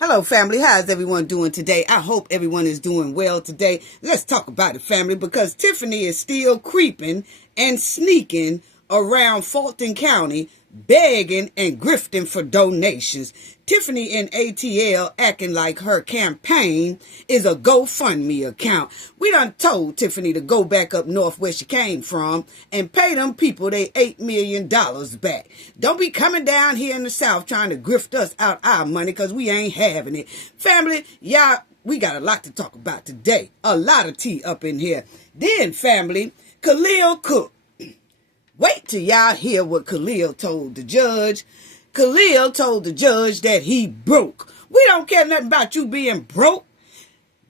Hello, family. How's everyone doing today? I hope everyone is doing well today. Let's talk about it, family, because Tiffany is still creeping and sneaking around Fulton County, begging and grifting for donations. Tiffany in ATL acting like her campaign is a GoFundMe account. We done told Tiffany to go back up north where she came from and pay them people they $8 million back. Don't be coming down here in the South trying to grift us out our money because we ain't having it. Family, y'all, we got a lot to talk about today. A lot of tea up in here. Then, family, Khalil Cook. Wait till y'all hear what Khalil told the judge. Khalil told the judge that he broke. We don't care nothing about you being broke.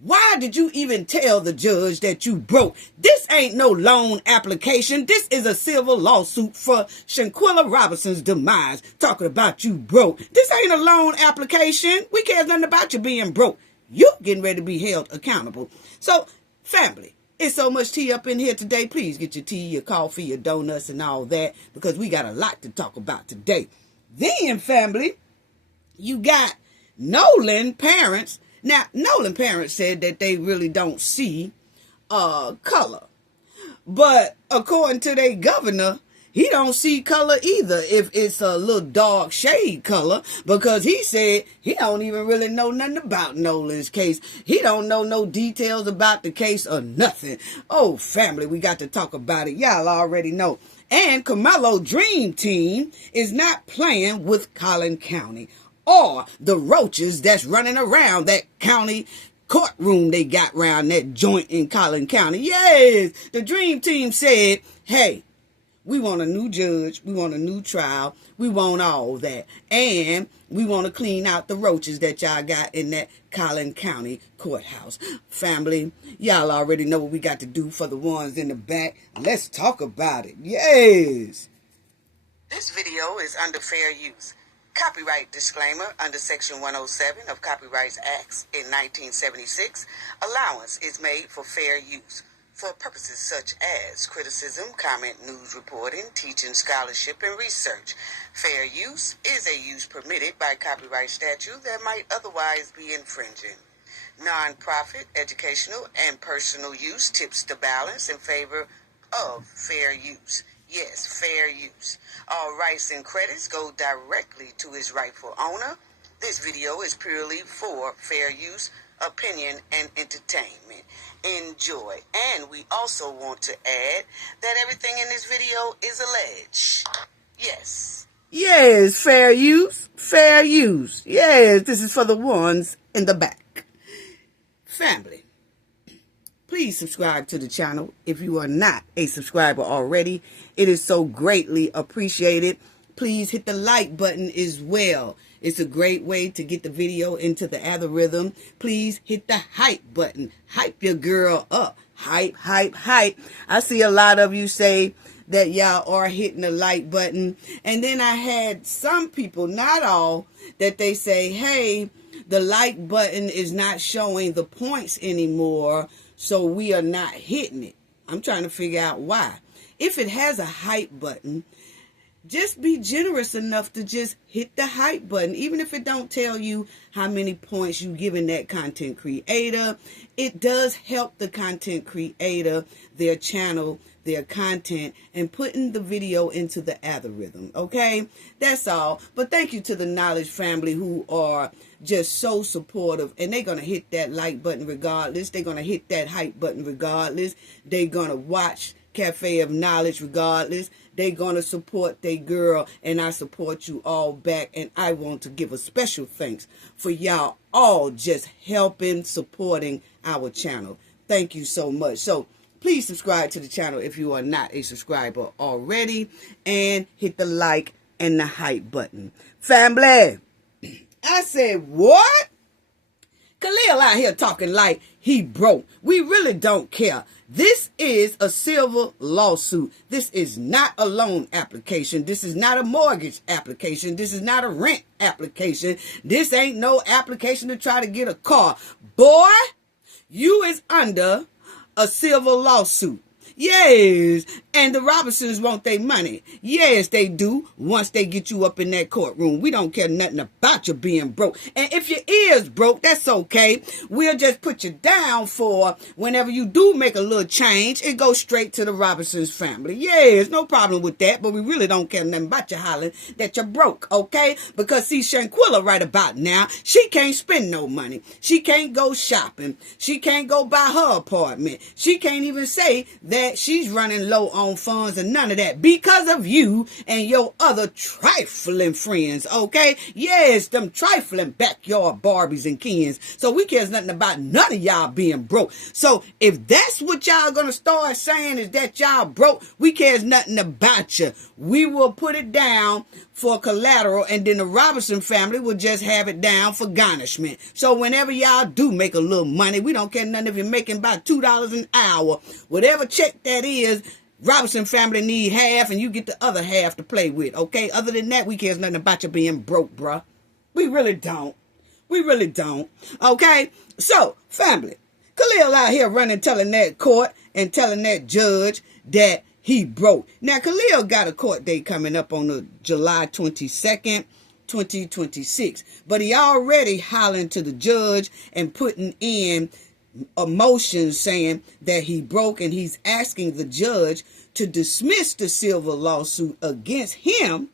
Why did you even tell the judge that you broke? This ain't no loan application. This is a civil lawsuit for Shanquella Robinson's demise. Talking about you broke. This ain't a loan application. We care nothing about you being broke. You getting ready to be held accountable. So, family, it's so much tea up in here today. Please get your tea, your coffee, your donuts, and all that, because we got a lot to talk about today. Then, family, you got Nolan parents. Now, Nolan parents said that they really don't see color. But according to their governor, he don't see color either if it's a little dark shade color, because he said he don't even really know nothing about Nolan's case. He don't know no details about the case or nothing. Oh, family, we got to talk about it. Y'all already know. And Karmelo Dream Team is not playing with Collin County or the roaches that's running around that county courtroom they got around that joint in Collin County. Yes, the Dream Team said, hey, we want a new judge. We want a new trial. We want all that. And we want to clean out the roaches that y'all got in that Collin County courthouse. Family, y'all already know what we got to do for the ones in the back. Let's talk about it. Yes. This video is under fair use. Copyright disclaimer under Section 107 of Copyrights Acts in 1976. Allowance is made for fair use for purposes such as criticism, comment, news reporting, teaching, scholarship, and research. Fair use is a use permitted by copyright statute that might otherwise be infringing. Non-profit, educational, and personal use tips the balance in favor of fair use. Yes, fair use. All rights and credits go directly to its rightful owner. This video is purely for fair use, opinion, and entertainment. Enjoy. And we also want to add that everything in this video is alleged. Yes. Yes, fair use. Fair use. Yes, this is for the ones in the back. Family, please subscribe to the channel if you are not a subscriber already. It is so greatly appreciated. Please hit the like button as well. It's a great way to get the video into the algorithm. Please hit the hype button. Hype your girl up. Hype, hype, hype. I see a lot of you say that y'all are hitting the like button. And then I had some people, not all, that they say, hey, the like button is not showing the points anymore, so we are not hitting it. I'm trying to figure out why. If it has a hype button, just be generous enough to just hit the hype button. Even if it don't tell you how many points you giving that content creator, it does help the content creator, their channel, their content, and putting the video into the algorithm. Okay? That's all. But thank you to the Knowledge family who are just so supportive. And they're going to hit that like button regardless. They're going to hit that hype button regardless. They're going to watch Cafe of Knowledge regardless. They're going to support their girl, and I support you all back. And I want to give a special thanks for y'all all just helping, supporting our channel. Thank you so much. So please subscribe to the channel if you are not a subscriber already, and hit the like and the hype button. Family, I said, what? Khalil out here talking like he broke. We really don't care. This is a civil lawsuit. This is not a loan application. This is not a mortgage application. This is not a rent application. This ain't no application to try to get a car. Boy, you is under a civil lawsuit. Yes, and the Robinsons want their money. Yes, they do. Once they get you up in that courtroom, we don't care nothing about you being broke. And if your ears broke, that's okay. We'll just put you down for whenever you do make a little change, it goes straight to the Robinsons family. Yes, no problem with that, but we really don't care nothing about you hollering that you're broke, okay? Because see, Shanquella right about now, she can't spend no money. She can't go shopping. She can't go buy her apartment. She can't even say that she's running low on funds and none of that because of you and your other trifling friends, okay? Yes, them trifling backyard Barbies and Kens. So we cares nothing about none of y'all being broke. So if that's what y'all gonna start saying is that y'all broke, we cares nothing about you. We will put it down for collateral, and then the Robinson family will just have it down for garnishment. So whenever y'all do make a little money, we don't care nothing if you're making about $2 an hour. Whatever check that is, Robinson family need half, and you get the other half to play with, okay? Other than that, we cares nothing about you being broke, bruh. We really don't. We really don't, okay? So, family, Khalil out here running, telling that court and telling that judge that he broke. Now, Khalil got a court date coming up on the July 22nd, 2026. But he already hollering to the judge and putting in a motion saying that he broke, and he's asking the judge to dismiss the civil lawsuit against him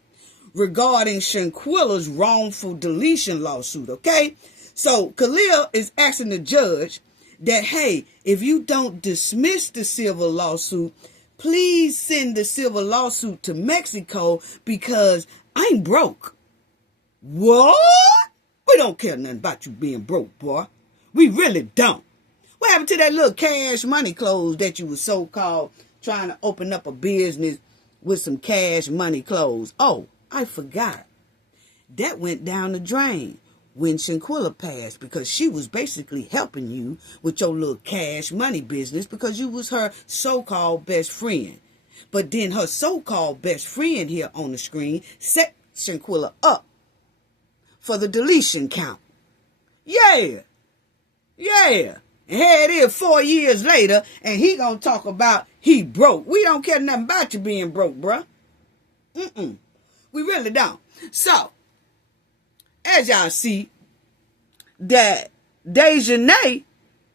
regarding Shanquella's wrongful deletion lawsuit, okay? So Khalil is asking the judge that, hey, if you don't dismiss the civil lawsuit, please send the civil lawsuit to Mexico because I'm broke. What? We don't care nothing about you being broke, boy. We really don't. What happened to that little cash money clothes that you was so-called trying to open up a business with some cash money clothes? Oh, I forgot. That went down the drain when Shanquella passed, because she was basically helping you with your little cash money business because you was her so-called best friend. But then her so-called best friend here on the screen set Shanquella up for the deletion count. Yeah. Yeah. And here it is 4 years later, and he gonna talk about he broke. We don't care nothing about you being broke, bruh. We really don't. So, as y'all see, that Dejanay,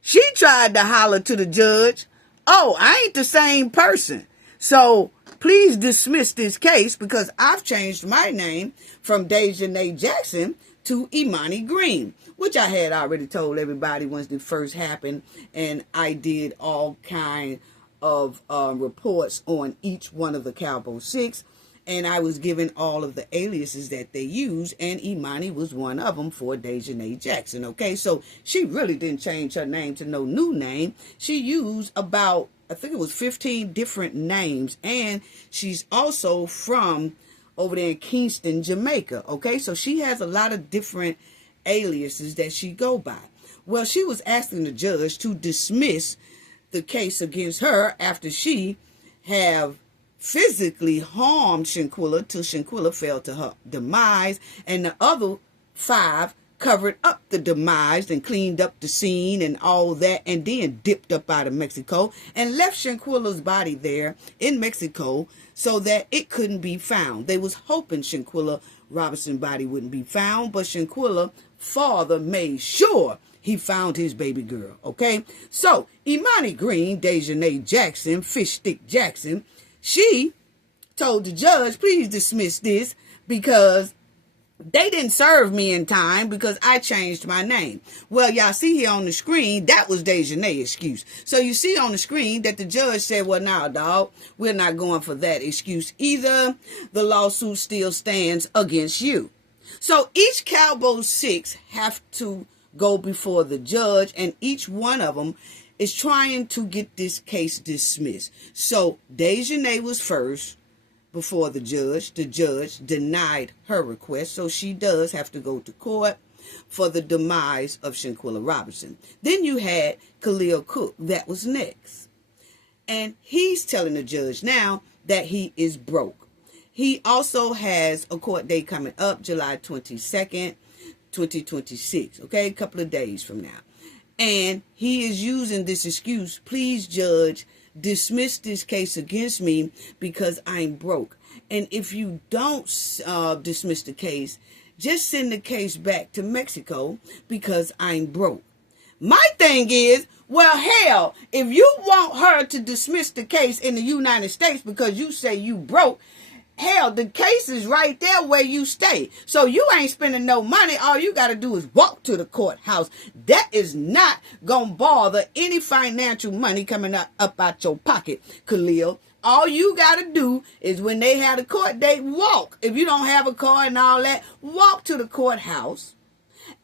she tried to holler to the judge, oh, I ain't the same person. So, please dismiss this case because I've changed my name from Dejanay Jackson to Imani Green, which I had already told everybody once it first happened, and I did all kind of reports on each one of the Cowboy Six, and I was given all of the aliases that they used, and Imani was one of them for Dejanay Jackson, okay? So she really didn't change her name to no new name. She used about, I think it was 15 different names, and she's also from over there in Kingston, Jamaica, okay? So she has a lot of different aliases that she go by. Well, she was asking the judge to dismiss the case against her after she have physically harmed Shanquella till Shanquella fell to her demise, and the other 5 covered up the demise and cleaned up the scene and all that, and then dipped up out of Mexico and left Shanquella's body there in Mexico so that it couldn't be found. They was hoping Shanquella Robinson's body wouldn't be found, but Shanquella's father made sure he found his baby girl, okay? So, Imani Green, Dejanay Jackson, Fish Stick Jackson, she told the judge, please dismiss this because they didn't serve me in time because I changed my name. Well, y'all see here on the screen, that was Dejanay's excuse. So you see on the screen that the judge said, well, nah, dog, we're not going for that excuse either. The lawsuit still stands against you. So each Cowboy Six have to go before the judge, and each one of them is trying to get this case dismissed. So Dejanay was first before the judge. The judge denied her request, so she does have to go to court for the demise of Shanquella Robinson. Then you had Khalil Cook, that was next. And he's telling the judge now that he is broke. He also has a court date coming up, July 22nd, 2026, okay, a couple of days from now. And he is using this excuse, please, judge, dismiss this case against me because I'm broke. And if you don't dismiss the case, just send the case back to Mexico because I'm broke. My thing is, well, hell, if you want her to dismiss the case in the United States because you say you broke, hell, the case is right there where you stay. So you ain't spending no money. All you got to do is walk to the courthouse. That is not going to bother any financial money coming up out your pocket, Khalil. All you got to do is when they have a court date, walk. If you don't have a car and all that, walk to the courthouse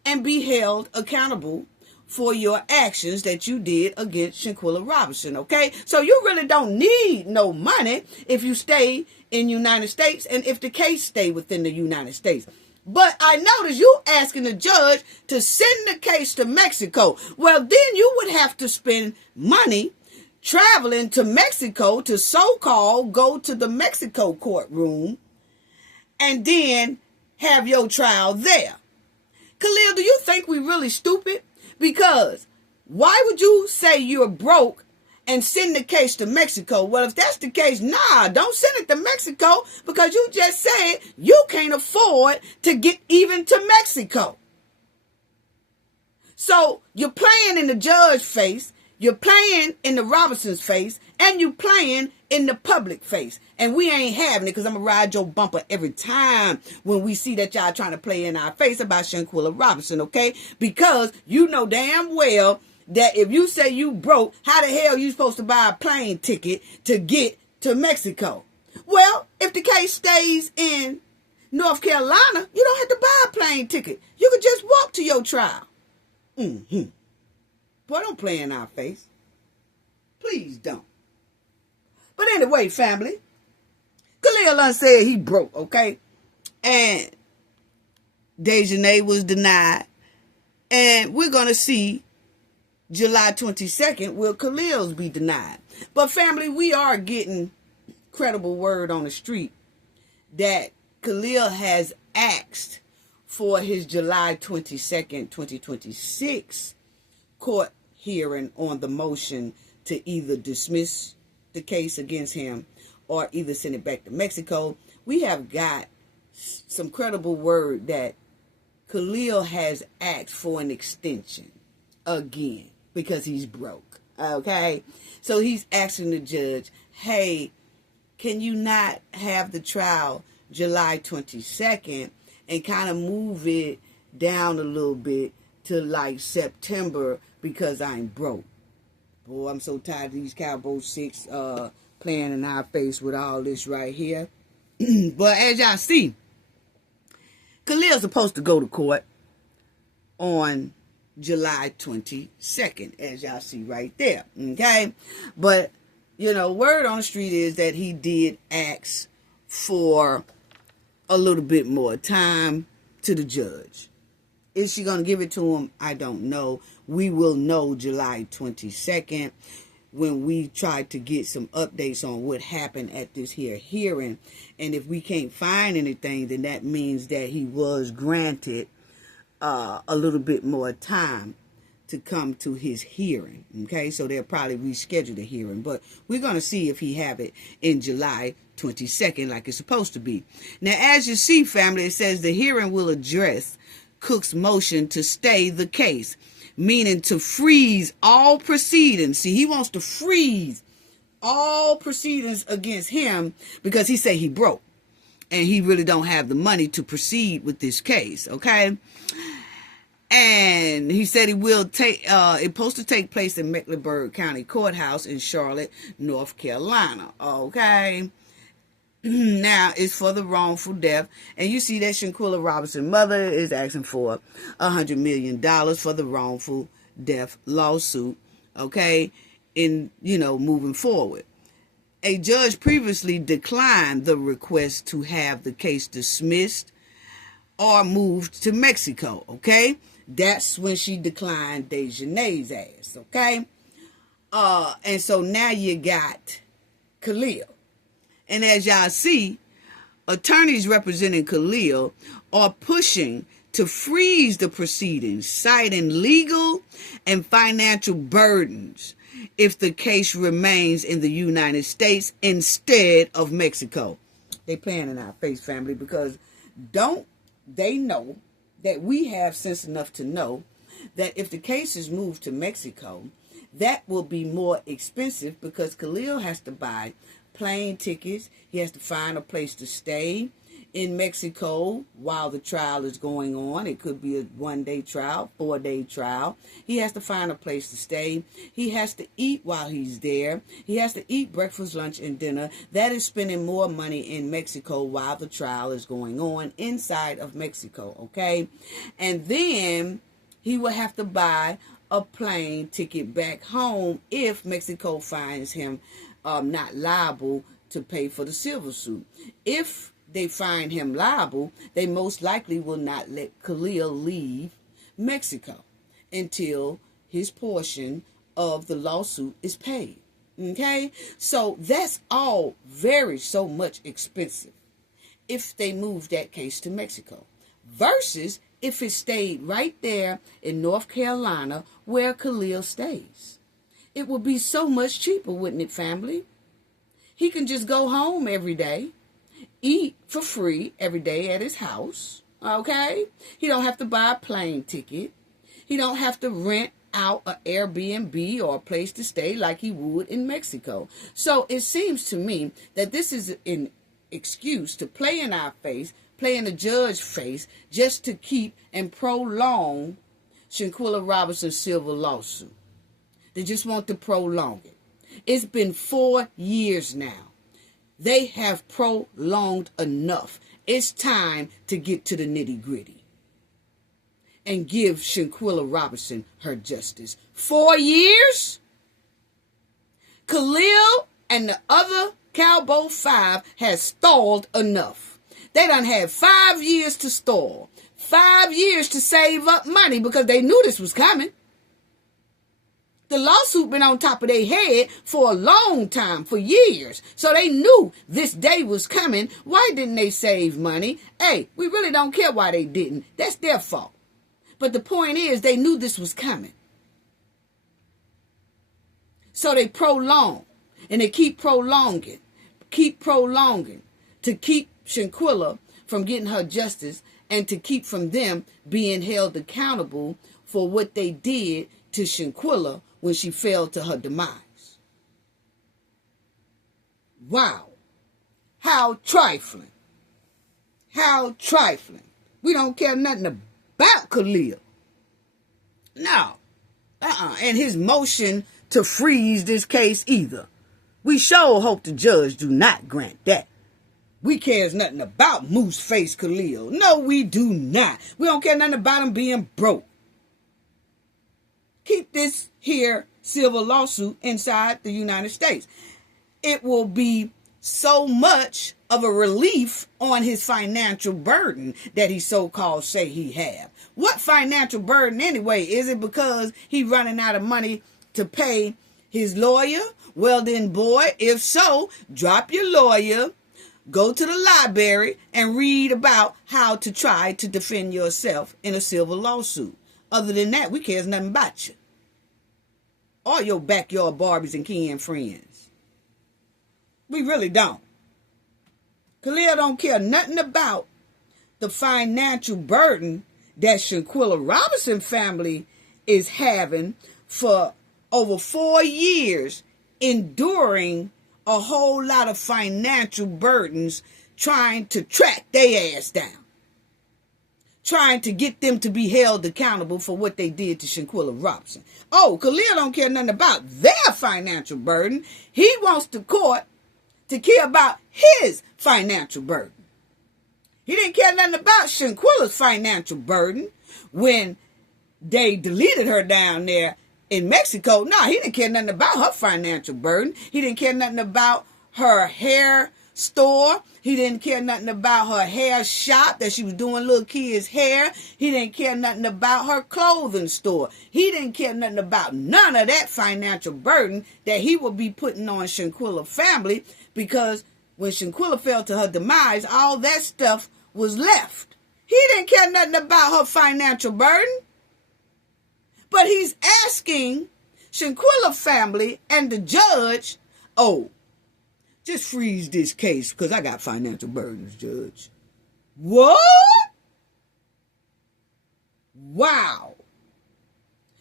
and be held accountable for your actions that you did against Shanquella Robinson, okay? So you really don't need no money if you stay in the United States and if the case stay within the United States. But I notice you asking the judge to send the case to Mexico. Well, then you would have to spend money traveling to Mexico to so-called go to the Mexico courtroom and then have your trial there. Khalil, do you think we really stupid? Because why would you say you're broke and send the case to Mexico? Well, if that's the case, nah, don't send it to Mexico because you just said you can't afford to get even to Mexico. So you're playing in the judge's face, you're playing in the Robinson's face, and you're playing in the public face. And we ain't having it because I'm going to ride your bumper every time when we see that y'all trying to play in our face about Shanquella Robinson, okay? Because you know damn well that if you say you broke, how the hell you supposed to buy a plane ticket to get to Mexico? Well, if the case stays in North Carolina, you don't have to buy a plane ticket. You can just walk to your trial. Boy, don't play in our face. Please don't. But anyway, family, Khalil said he broke, okay? And Dejanay was denied. And we're going to see July 22nd, will Khalil's be denied? But family, we are getting credible word on the street that Khalil has asked for his July 22nd, 2026 court hearing on the motion to either dismiss the case against him or either send it back to Mexico. We have got some credible word that Khalil has asked for an extension again because he's broke, okay? So he's asking the judge, hey, can you not have the trial July 22nd and kind of move it down a little bit to like September because I'm broke? Boy, I'm so tired of these Cowboy Six playing in our face with all this right here. But as y'all see, Khalil's supposed to go to court on July 22nd, as y'all see right there, okay? But, you know, word on the street is that he did ask for a little bit more time to the judge. Is she going to give it to him? I don't know. We will know July 22nd when we try to get some updates on what happened at this here hearing. And if we can't find anything, then that means that he was granted a little bit more time to come to his hearing. Okay, so they'll probably reschedule the hearing. But we're going to see if he have it in July 22nd like it's supposed to be. Now, as you see, family, it says the hearing will address Cook's motion to stay the case, meaning to freeze all proceedings. See, he wants to freeze all proceedings against him because he say he broke and he really don't have the money to proceed with this case, okay? And he said he will take, it's supposed to take place in Mecklenburg County Courthouse in Charlotte, North Carolina, okay? Now, it's for the wrongful death. And you see that Shanquella Robinson mother is asking for $100 million for the wrongful death lawsuit, okay, in, you know, moving forward. A judge previously declined the request to have the case dismissed or moved to Mexico, okay? That's when she declined Dejanay's ass, okay? And so now you got Khalil. And as y'all see, attorneys representing Khalil are pushing to freeze the proceedings, citing legal and financial burdens. if the case remains in the United States instead of Mexico. They playing in our face, family, because don't they know that we have sense enough to know that if the case is moved to Mexico, that will be more expensive because Khalil has to buy plane tickets. He has to find a place to stay in Mexico while the trial is going on. It could be a 1-day trial, 4-day trial. He has to find a place to stay. He has to eat while he's there. He has to eat breakfast, lunch, and dinner. That is spending more money in Mexico while the trial is going on inside of Mexico, okay? And then he will have to buy a plane ticket back home if Mexico finds him not liable to pay for the civil suit. If they find him liable, they most likely will not let Khalil leave Mexico until his portion of the lawsuit is paid. Okay? So that's all very so much expensive if they move that case to Mexico versus if it stayed right there in North Carolina where Khalil stays. It would be so much cheaper, wouldn't it, family? He can just go home every day, eat for free every day at his house, okay? He don't have to buy a plane ticket. He don't have to rent out an Airbnb or a place to stay like he would in Mexico. So it seems to me that this is an excuse to play in our face, play in the judge's face, just to keep and prolong Shanquella Robinson's civil lawsuit. They just want to prolong it. It's been 4 years now. They have prolonged enough. It's time to get to the nitty-gritty and give Shanquella Robinson her justice. 4 years? Khalil and the other Cowboy 5 has stalled enough. They done had 5 years to stall. 5 years to save up money because they knew this was coming. The lawsuit been on top of their head for a long time, for years. So they knew this day was coming. Why didn't they save money? Hey, we really don't care why they didn't. That's their fault. But the point is, they knew this was coming. So they prolong. And they keep prolonging to keep Shanquella from getting her justice and to keep from them being held accountable for what they did to Shanquella when she fell to her demise. Wow. How trifling. How trifling. We don't care nothing about Khalil. No. And his motion to freeze this case either. We sure hope the judge do not grant that. We cares nothing about Moose-Face Khalil. No, we do not. We don't care nothing about him being broke. Keep this here civil lawsuit inside the United States. It will be so much of a relief on his financial burden that he so-called say he have. What financial burden anyway? Is it because he running out of money to pay his lawyer? Well then, boy, if so, drop your lawyer, go to the library and read about how to try to defend yourself in a civil lawsuit. Other than that, we cares nothing about you. Or your backyard Barbies and kin friends. We really don't. Khalil don't care nothing about the financial burden that Shanquella Robinson family is having for over 4 years, enduring a whole lot of financial burdens, trying to track their ass down. Trying to get them to be held accountable for what they did to Shanquella Robinson. Oh, Khalil don't care nothing about their financial burden. He wants the court to care about his financial burden. He didn't care nothing about Shanquella's financial burden when they deleted her down there in Mexico. No, he didn't care nothing about her financial burden. He didn't care nothing about her hair store. He didn't care nothing about her hair shop that she was doing little kids' hair. He didn't care nothing about her clothing store. He didn't care nothing about none of that financial burden that he would be putting on Shanquella family, because when Shanquella fell to her demise, all that stuff was left. He didn't care nothing about her financial burden. But he's asking Shanquella family and the judge, oh, just freeze this case because I got financial burdens, Judge. What? Wow.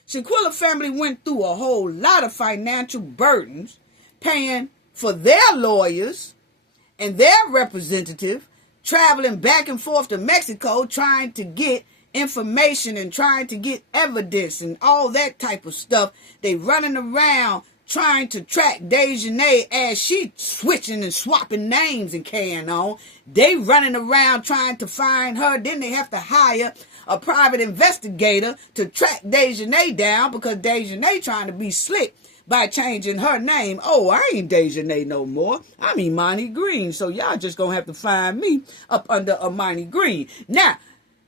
Shanquella family went through a whole lot of financial burdens paying for their lawyers and their representative, traveling back and forth to Mexico trying to get information and trying to get evidence and all that type of stuff. They running around trying to track Dejanay as she switching and swapping names and carrying on. They running around trying to find her. Then they have to hire a private investigator to track Dejanay down because Dejanay trying to be slick by changing her name. Oh, I ain't Dejanay no more. I'm Imani Green. So y'all just gonna have to find me up under Imani Green. Now,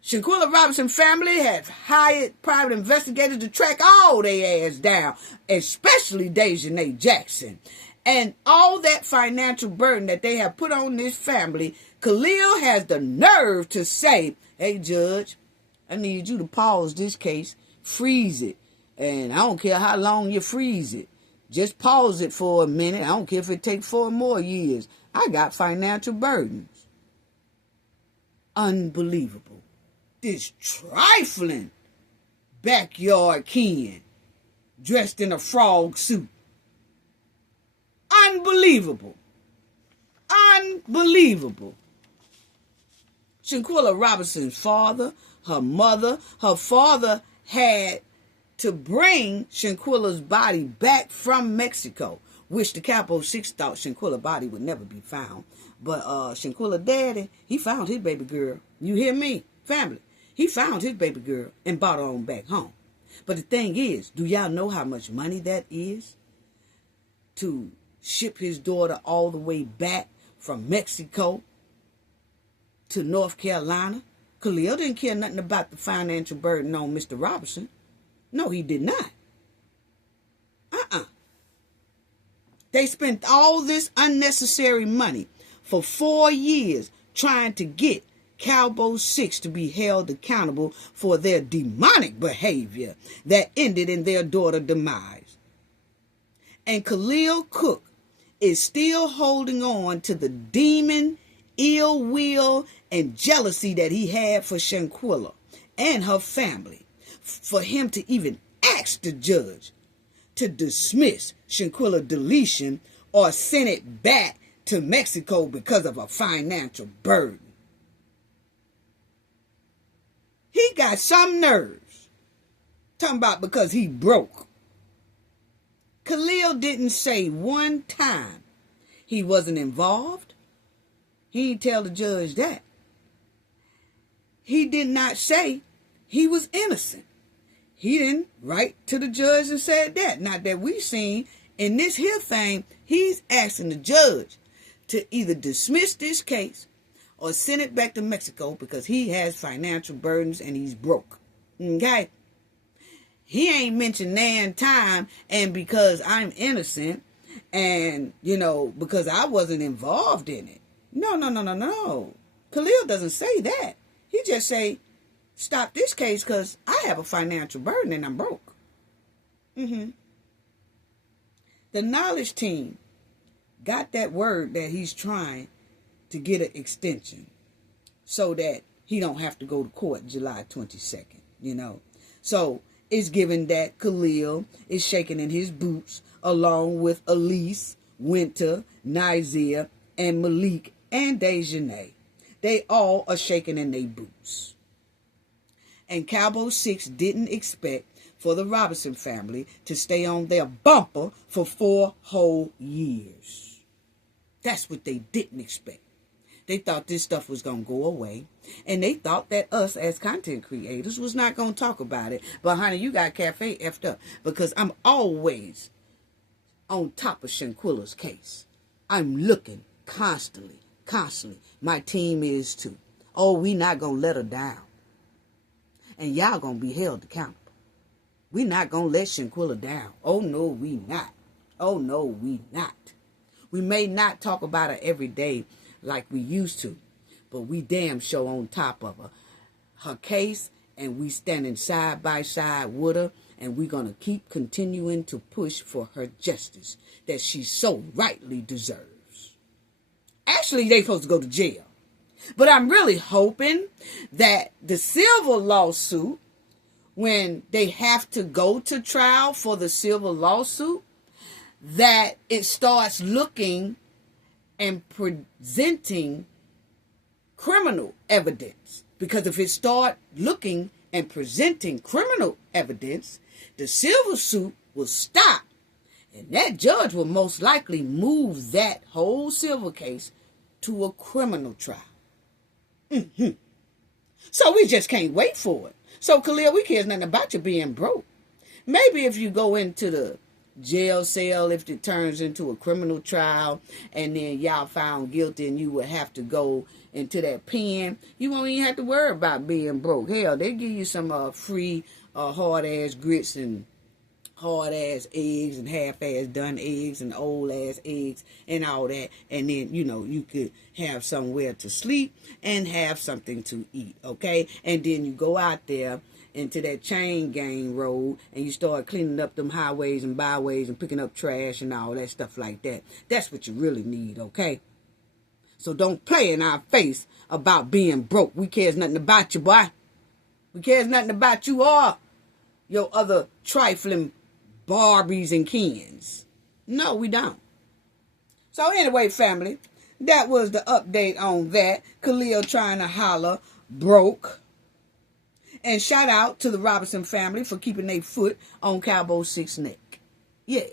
Shanquella Robinson family has hired private investigators to track all their ass down, especially Dejanay Jackson. And all that financial burden that they have put on this family, Khalil has the nerve to say, hey, Judge, I need you to pause this case, freeze it. And I don't care how long you freeze it. Just pause it for a minute. I don't care if it takes 4 more years. I got financial burdens. Unbelievable. This trifling backyard kin dressed in a frog suit. Unbelievable. Unbelievable. Shanquella Robinson's father, her mother, her father had to bring Shanquella's body back from Mexico, which the Capo 6 thought Shanquella's body would never be found. But Shanquella daddy, he found his baby girl. You hear me? Family. He found his baby girl and brought her on back home. But the thing is, do y'all know how much money that is to ship his daughter all the way back from Mexico to North Carolina? Khalil didn't care nothing about the financial burden on Mr. Robinson. No, he did not. They spent all this unnecessary money for 4 years trying to get Cowboy 6 to be held accountable for their demonic behavior that ended in their daughter's demise. And Khalil Cook is still holding on to the demon, ill will, and jealousy that he had for Shanquella and her family, for him to even ask the judge to dismiss Shanquella deletion or send it back to Mexico because of a financial burden. He got some nerves. Talking about because he broke. Khalil didn't say one time he wasn't involved. He didn't tell the judge that. He did not say he was innocent. He didn't write to the judge and said that. Not that we've seen in this here thing, he's asking the judge to either dismiss this case or send it back to Mexico because he has financial burdens and he's broke. Okay? He ain't mentioned nan time and because I'm innocent and, because I wasn't involved in it. No. Khalil doesn't say that. He just say, stop this case because I have a financial burden and I'm broke. The knowledge team got that word that he's trying to get an extension so that he don't have to go to court July 22nd, So it's given that Khalil is shaking in his boots along with Elise, Winter, Nizia, and Malik and Dejanay. They all are shaking in their boots. And Cowboy 6 didn't expect for the Robinson family to stay on their bumper for 4 whole years. That's what they didn't expect. They thought this stuff was going to go away. And they thought that us as content creators was not going to talk about it. But honey, you got Cafe effed up. Because I'm always on top of Shanquella's case. I'm looking constantly. My team is too. Oh, we not going to let her down. And y'all going to be held accountable. We not going to let Shanquella down. Oh, no, we not. Oh, no, we not. We may not talk about her every day like we used to, but we damn sure on top of her. Her case And we standing side by side with her, and we're going to keep continuing to push for her justice that she so rightly deserves. Actually, they supposed to go to jail. But I'm really hoping that the civil lawsuit, when they have to go to trial for the civil lawsuit, that it starts looking and presenting criminal evidence. Because if it start looking and presenting criminal evidence, the civil suit will stop. And that judge will most likely move that whole civil case to a criminal trial. So we just can't wait for it. So Khalil, we care nothing about you being broke. Maybe if you go into the jail cell, if it turns into a criminal trial and then y'all found guilty and you would have to go into that pen, you won't even have to worry about being broke. Hell, they give you some free hard-ass grits and hard-ass eggs and half-ass done eggs and old-ass eggs and all that. And then, you could have somewhere to sleep and have something to eat, okay? And then you go out there into that chain gang road and you start cleaning up them highways and byways and picking up trash and all that stuff like that. That's what you really need, okay? So don't play in our face about being broke. We cares nothing about you, boy. We cares nothing about you or your other trifling Barbies and Kens. No, we don't. So anyway, family, that was the update on that. Khalil trying to holler broke. And shout out to the Robinson family for keeping their foot on Cowboy 6 neck. Yes.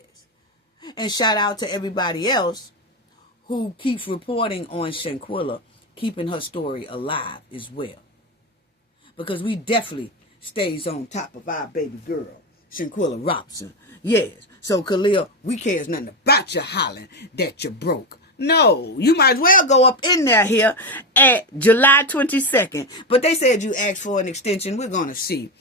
And shout out to everybody else who keeps reporting on Shanquella, keeping her story alive as well. Because we definitely stays on top of our baby girl, Shanquella Robinson. Yes. So Khalil, we cares nothing about you hollering that you're broke. No, you might as well go up in there here at July 22nd. But they said you asked for an extension. We're going to see.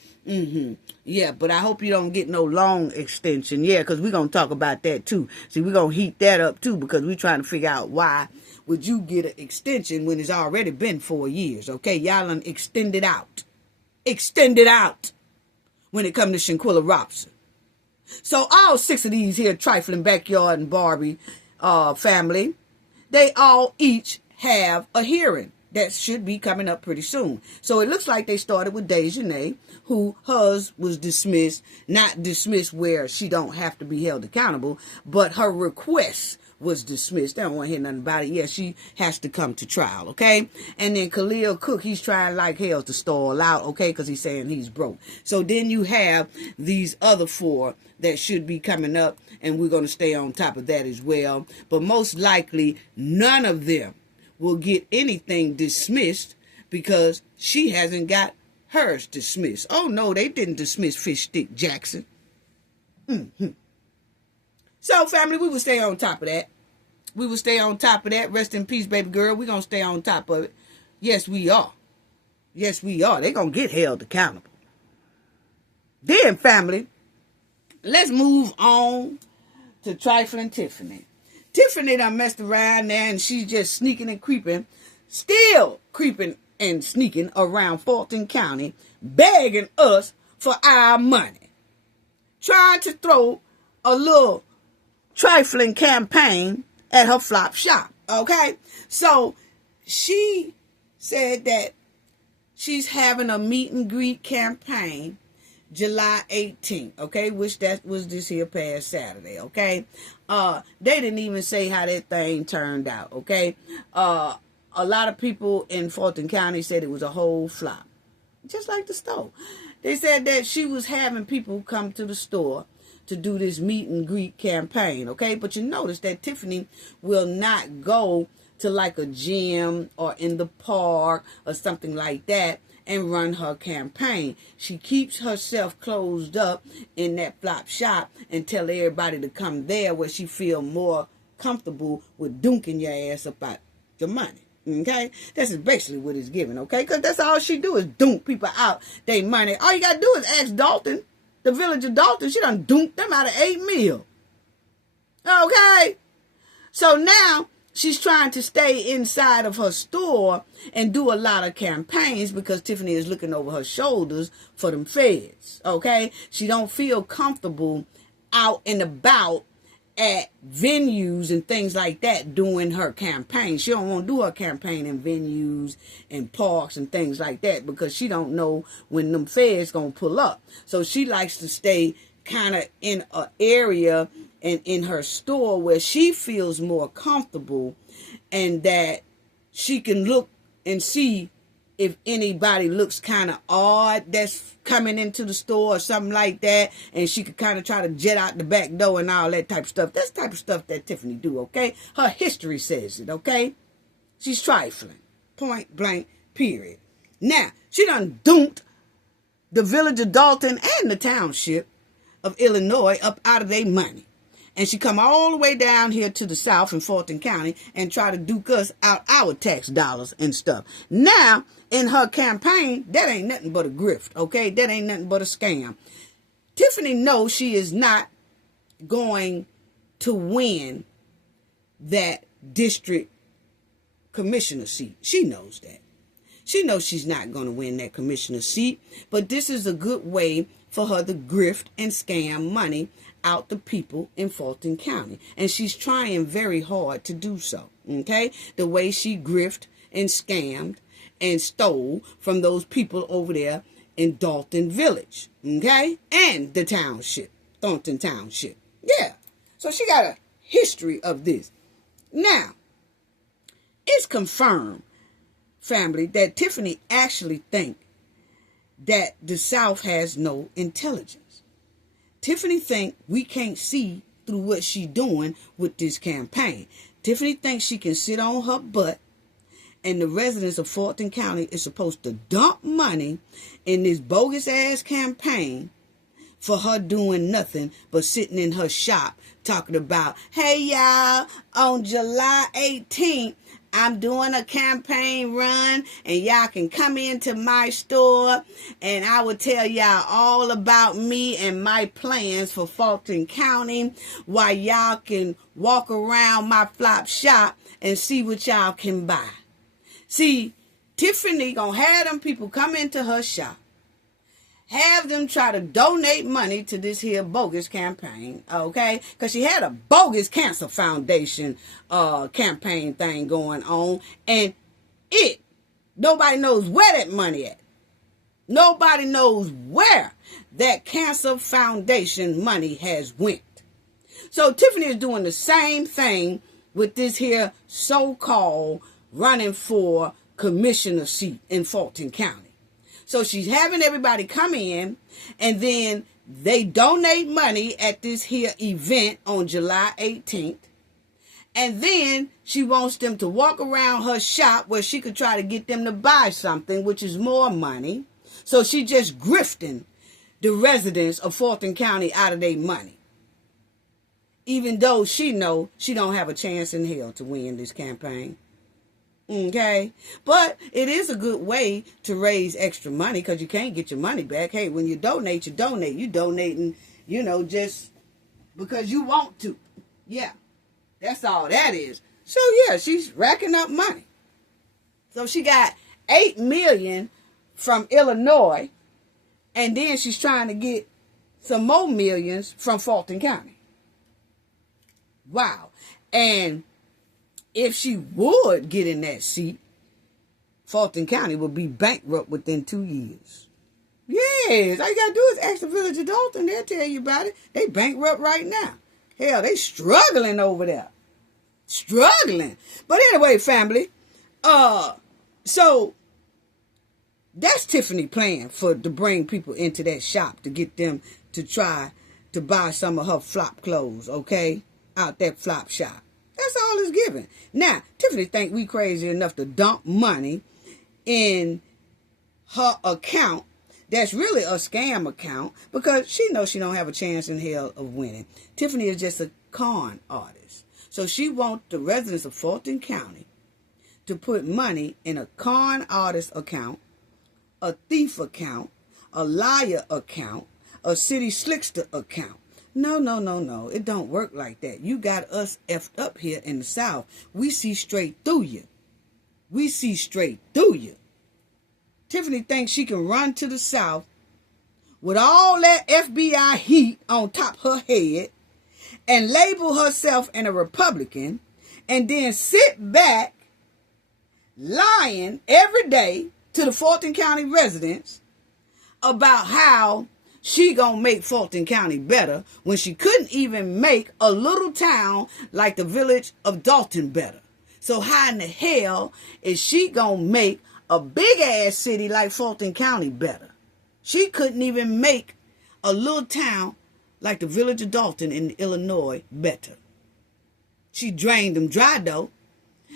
Yeah, but I hope you don't get no long extension. Yeah, because we're going to talk about that too. See, we're going to heat that up too because we're trying to figure out why would you get an extension when it's already been 4 years. Okay, y'all done extend it out. Extend it out when it comes to Shanquella Robinson. So all 6 of these here trifling backyard and Barbie family, they all each have a hearing that should be coming up pretty soon. So it looks like they started with Dejanay, who hers was dismissed, not dismissed where she don't have to be held accountable, but her request was dismissed. They don't want to hear nothing about it. Yeah, she has to come to trial, okay? And then Khalil Cook, he's trying like hell to stall out, okay, because he's saying he's broke. So then you have these other 4 that should be coming up, and we're going to stay on top of that as well. But most likely, none of them will get anything dismissed because she hasn't got hers dismissed. Oh, no, they didn't dismiss Fish Stick Jackson. So, family, we will stay on top of that. We will stay on top of that. Rest in peace, baby girl. We're going to stay on top of it. Yes, we are. Yes, we are. They're going to get held accountable. Then, family, let's move on to Trifling Tiffany. Tiffany done messed around there and she's just sneaking and creeping, still creeping and sneaking around Fulton County, begging us for our money. Trying to throw a little trifling campaign at her flop shop, okay? So she said that she's having a meet and greet campaign July 18th, okay, which that was this here past Saturday, okay? They didn't even say how that thing turned out, okay? A lot of people in Fulton County said it was a whole flop, just like the store. They said that she was having people come to the store to do this meet and greet campaign, okay? But you notice that Tiffany will not go to like a gym or in the park or something like that and run her campaign. She keeps herself closed up in that flop shop and tell everybody to come there where she feel more comfortable with dunking your ass about the money. Okay? That's basically what it's giving, okay? Because that's all she do is dunk people out their money. All you got to do is ask Dalton, the village of Dalton. She done dunked them out of $8 million. Okay? So now she's trying to stay inside of her store and do a lot of campaigns because Tiffany is looking over her shoulders for them feds, okay? She don't feel comfortable out and about at venues and things like that doing her campaign. She don't want to do her campaign in venues and parks and things like that because she don't know when them feds gonna pull up. So she likes to stay kind of in an area and in her store where she feels more comfortable and that she can look and see if anybody looks kind of odd that's coming into the store or something like that, and she could kind of try to jet out the back door and all that type of stuff. That's the type of stuff that Tiffany do, okay? Her history says it, okay? She's trifling. Point blank, period. Now, she done dumped the village of Dalton and the township of Illinois up out of their money. And she come all the way down here to the south in Fulton County and try to duke us out our tax dollars and stuff. Now, in her campaign, that ain't nothing but a grift, okay? That ain't nothing but a scam. Tiffany knows she is not going to win that district commissioner seat. She knows that. She knows she's not going to win that commissioner seat, but this is a good way for her to grift and scam money out the people in Fulton County. And she's trying very hard to do so, okay? The way she grifted and scammed and stole from those people over there in Dalton Village, okay? And the township, Thornton Township. Yeah. So she got a history of this. Now, it's confirmed, family, that Tiffany actually think that the South has no intelligence. Tiffany think we can't see through what she doing with this campaign. Tiffany thinks she can sit on her butt and the residents of Fulton County is supposed to dump money in this bogus ass campaign for her doing nothing but sitting in her shop talking about, hey y'all, on July 18th, I'm doing a campaign run and y'all can come into my store and I will tell y'all all about me and my plans for Fulton County while y'all can walk around my flop shop and see what y'all can buy. See, Tiffany gonna have them people come into her shop, have them try to donate money to this here bogus campaign, okay? Because she had a bogus cancer foundation campaign thing going on, and nobody knows where that money at. Nobody knows where that cancer foundation money has went. So Tiffany is doing the same thing with this here so-called running for commissioner seat in Fulton County. So she's having everybody come in and then they donate money at this here event on July 18th. And then she wants them to walk around her shop where she could try to get them to buy something, which is more money. So she just grifting the residents of Fulton County out of their money. Even though she know she don't have a chance in hell to win this campaign. Okay, but it is a good way to raise extra money because you can't get your money back. Hey, when you donate, you donate. You donating, just because you want to. Yeah, that's all that is. So yeah, she's racking up money. So she got $8 million from Illinois, and then she's trying to get some more millions from Fulton County. Wow, and if she would get in that seat, Fulton County would be bankrupt within 2 years. Yes, all you got to do is ask the village of Dalton. They'll tell you about it. They bankrupt right now. Hell, they struggling over there. Struggling. But anyway, family, so that's Tiffany plan to bring people into that shop to get them to try to buy some of her flop clothes, okay, out that flop shop. That's all it's given. Now, Tiffany think we crazy enough to dump money in her account that's really a scam account because she knows she don't have a chance in hell of winning. Tiffany is just a con artist. So she wants the residents of Fulton County to put money in a con artist account, a thief account, a liar account, a city slickster account. No, no, no, no. It don't work like that. You got us effed up here in the South. We see straight through you. We see straight through you. Tiffany thinks she can run to the South with all that FBI heat on top of her head and label herself a Republican and then sit back lying every day to the Fulton County residents about how she gonna make Fulton County better when she couldn't even make a little town like the village of Dalton better. So how in the hell is she gonna make a big ass city like Fulton County better? She couldn't even make a little town like the village of Dalton in Illinois better. She drained them dry though.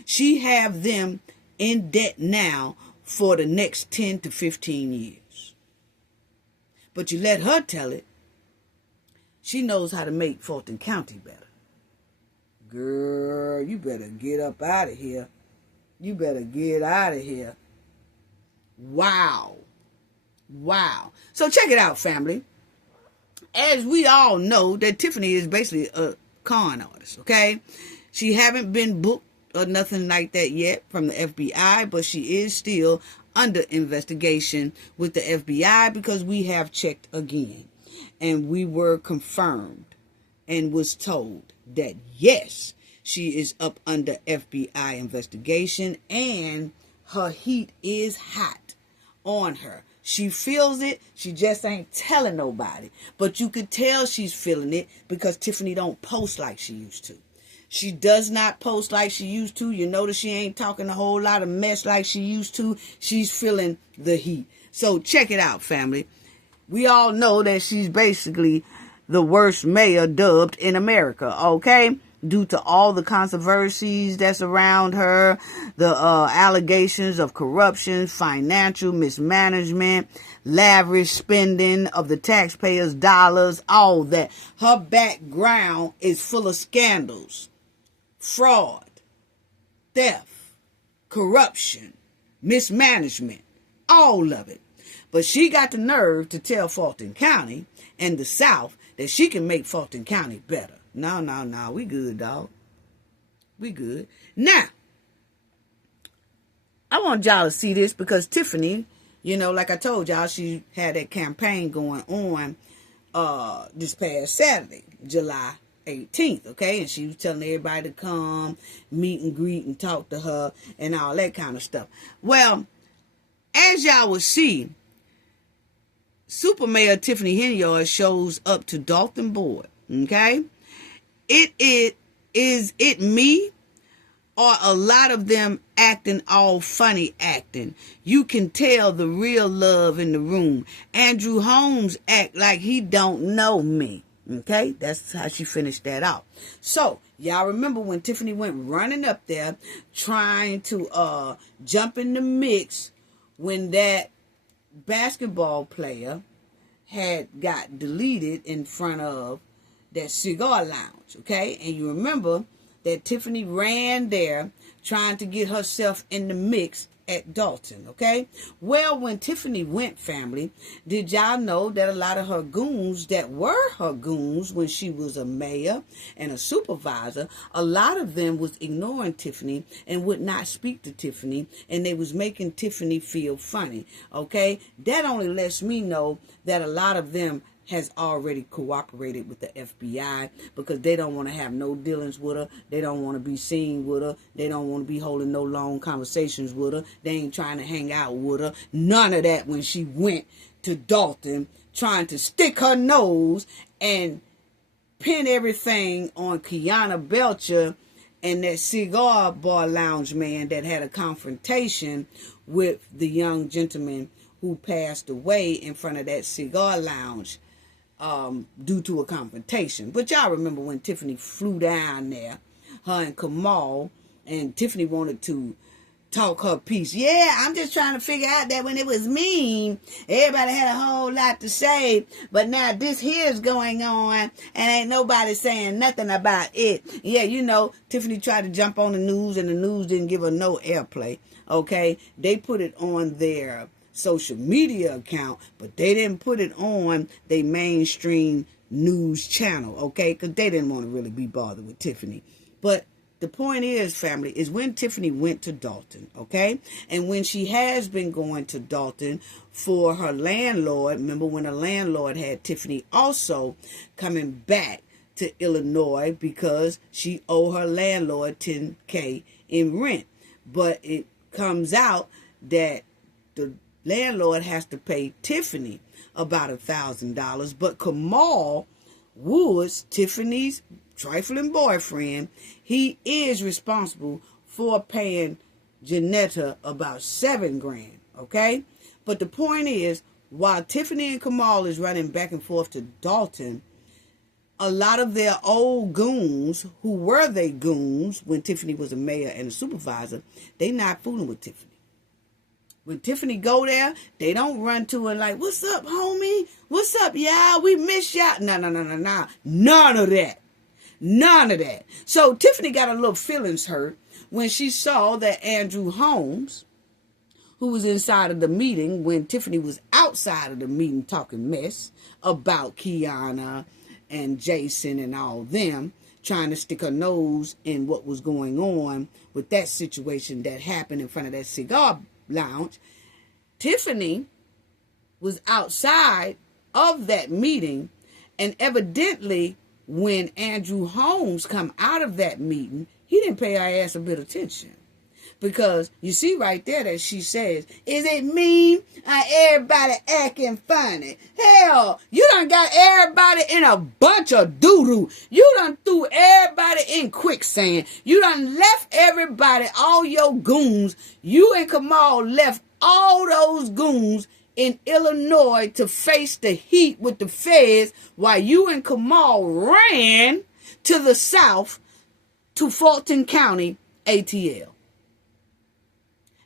She have them in debt now for the next 10 to 15 years. But you let her tell it. She knows how to make Fulton County better. Girl, you better get up out of here. You better get out of here. Wow. Wow. So check it out, family. As we all know, that Tiffany is basically a con artist, okay? She haven't been booked or nothing like that yet from the FBI, but she is still under investigation with the FBI because we have checked again. And we were confirmed and was told that, yes, she is up under FBI investigation and her heat is hot on her. She feels it. She just ain't telling nobody. But you could tell she's feeling it because Tiffany don't post like she used to. She does not post like she used to. You notice she ain't talking a whole lot of mess like she used to. She's feeling the heat. So check it out, family. We all know that she's basically the worst mayor dubbed in America, okay? Due to all the controversies that's around her, the allegations of corruption, financial mismanagement, lavish spending of the taxpayers' dollars, all that. Her background is full of scandals, fraud, theft, corruption, mismanagement, all of it. But she got the nerve to tell Fulton County and the South that she can make Fulton County better. No, no, no. We good, dog. We good. Now, I want y'all to see this because Tiffany, you know, like I told y'all, she had that campaign going on this past Saturday, July 18th, okay? And she was telling everybody to come, meet and greet and talk to her and all that kind of stuff. Well, as y'all will see, Super Mayor Tiffany Henyard shows up to Dalton Board, okay? Is it me or a lot of them acting all funny acting? You can tell the real love in the room. Andrew Holmes act like he don't know me. Okay, that's how she finished that out. So, y'all remember when Tiffany went running up there trying to jump in the mix when that basketball player had got deleted in front of that cigar lounge, okay? And you remember that Tiffany ran there trying to get herself in the mix at Dalton, okay? Well, when Tiffany went, family, did y'all know that a lot of her goons that were her goons when she was a mayor and a supervisor, a lot of them was ignoring Tiffany and would not speak to Tiffany, and they was making Tiffany feel funny, okay? That only lets me know that a lot of them has already cooperated with the FBI because they don't want to have no dealings with her. They don't want to be seen with her. They don't want to be holding no long conversations with her. They ain't trying to hang out with her. None of that when she went to Dalton trying to stick her nose and pin everything on Kiana Belcher and that cigar bar lounge man that had a confrontation with the young gentleman who passed away in front of that cigar lounge due to a confrontation. But y'all remember when Tiffany flew down there, her and Kamal, and Tiffany wanted to talk her piece. Yeah, I'm just trying to figure out that when it was me, everybody had a whole lot to say, but now this here's going on and ain't nobody saying nothing about it. Yeah, you know, Tiffany tried to jump on the news and the news didn't give her no airplay, okay? They put it on their social media account, but they didn't put it on their mainstream news channel, okay? Because they didn't want to really be bothered with Tiffany. But the point is, family, is when Tiffany went to Dalton, okay? And when she has been going to Dalton for her landlord, remember when the landlord had Tiffany also coming back to Illinois because she owed her landlord $10K in rent. But it comes out that the landlord has to pay Tiffany about $1,000, but Kamal Woods, Tiffany's trifling boyfriend, he is responsible for paying Janetta about $7,000, okay? But the point is, while Tiffany and Kamal is running back and forth to Dalton, a lot of their old goons, who were they goons when Tiffany was a mayor and a supervisor, they not fooling with Tiffany. When Tiffany go there, they don't run to her like, what's up, homie? What's up, y'all? We miss y'all. No. None of that. None of that. So Tiffany got a little feelings hurt when she saw that Andrew Holmes, who was inside of the meeting when Tiffany was outside of the meeting talking mess about Kiana and Jason and all them, trying to stick her nose in what was going on with that situation that happened in front of that cigar lounge. Tiffany was outside of that meeting, and evidently when Andrew Holmes come out of that meeting, he didn't pay her ass a bit of attention. Because you see right there that she says, is it me? Everybody acting funny. Hell, you done got everybody in a bunch of doo-doo. You done threw everybody in quicksand. You done left everybody, all your goons. You and Kamal left all those goons in Illinois to face the heat with the feds while you and Kamal ran to the south to Fulton County ATL.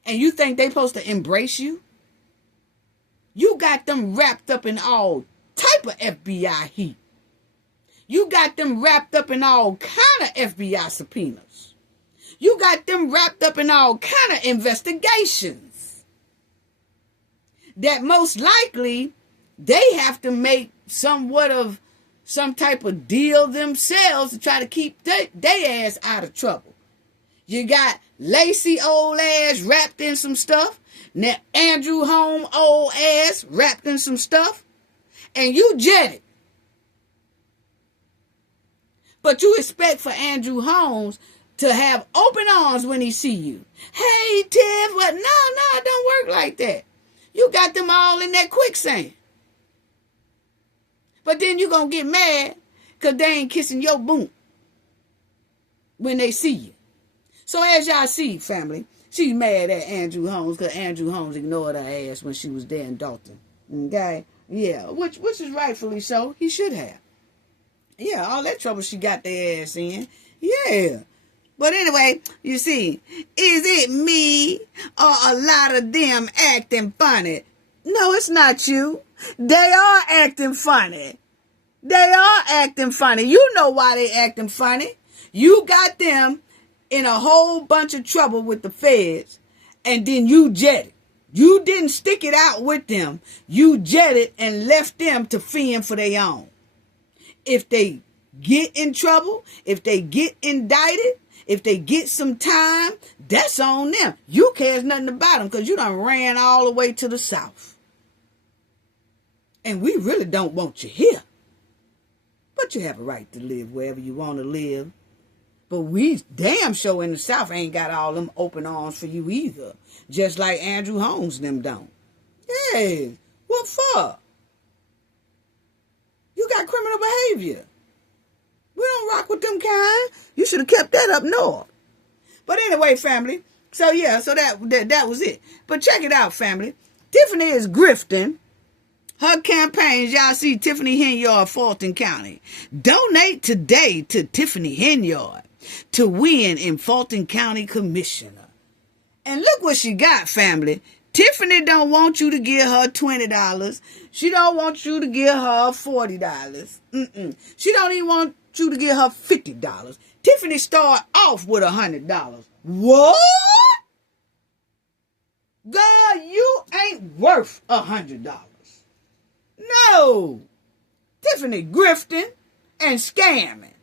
And you think they supposed to embrace you? You got them wrapped up in all type of FBI heat. You got them wrapped up in all kind of FBI subpoenas. You got them wrapped up in all kind of investigations. That most likely they have to make somewhat of some type of deal themselves to try to keep their ass out of trouble. You got Lacey old ass wrapped in some stuff. Now Andrew Holmes old ass wrapped in some stuff. And you jetted. But you expect for Andrew Holmes to have open arms when he see you. Hey, Tiff, what? No, it don't work like that. You got them all in that quicksand. But then you going to get mad because they ain't kissing your boom when they see you. So as y'all see, family, she's mad at Andrew Holmes because Andrew Holmes ignored her ass when she was there in Dalton. Okay? Yeah, which is rightfully so. He should have. Yeah, all that trouble she got their ass in. Yeah. But anyway, you see, is it me or a lot of them acting funny? No, it's not you. They are acting funny. They are acting funny. You know why they acting funny. You got them in a whole bunch of trouble with the feds, and then you jetted. You didn't stick it out with them. You jetted and left them to fend for their own. If they get in trouble, if they get indicted, if they get some time, that's on them. You cares nothing about them because you done ran all the way to the south. And we really don't want you here. But you have a right to live wherever you want to live. But we damn sure in the South ain't got all them open arms for you either. Just like Andrew Holmes and them don't. Hey, what for? You got criminal behavior. We don't rock with them kind. You should have kept that up north. But anyway, family. So yeah, so that was it. But check it out, family. Tiffany is grifting. Her campaigns, y'all see Tiffany Henyard, Fulton County. Donate today to Tiffany Henyard to win in Fulton County Commissioner. And look what she got, family. Tiffany don't want you to give her $20. She don't want you to give her $40. She don't even want you to give her $50. Tiffany start off with $100. What? Girl, you ain't worth $100. No. Tiffany grifting and scamming.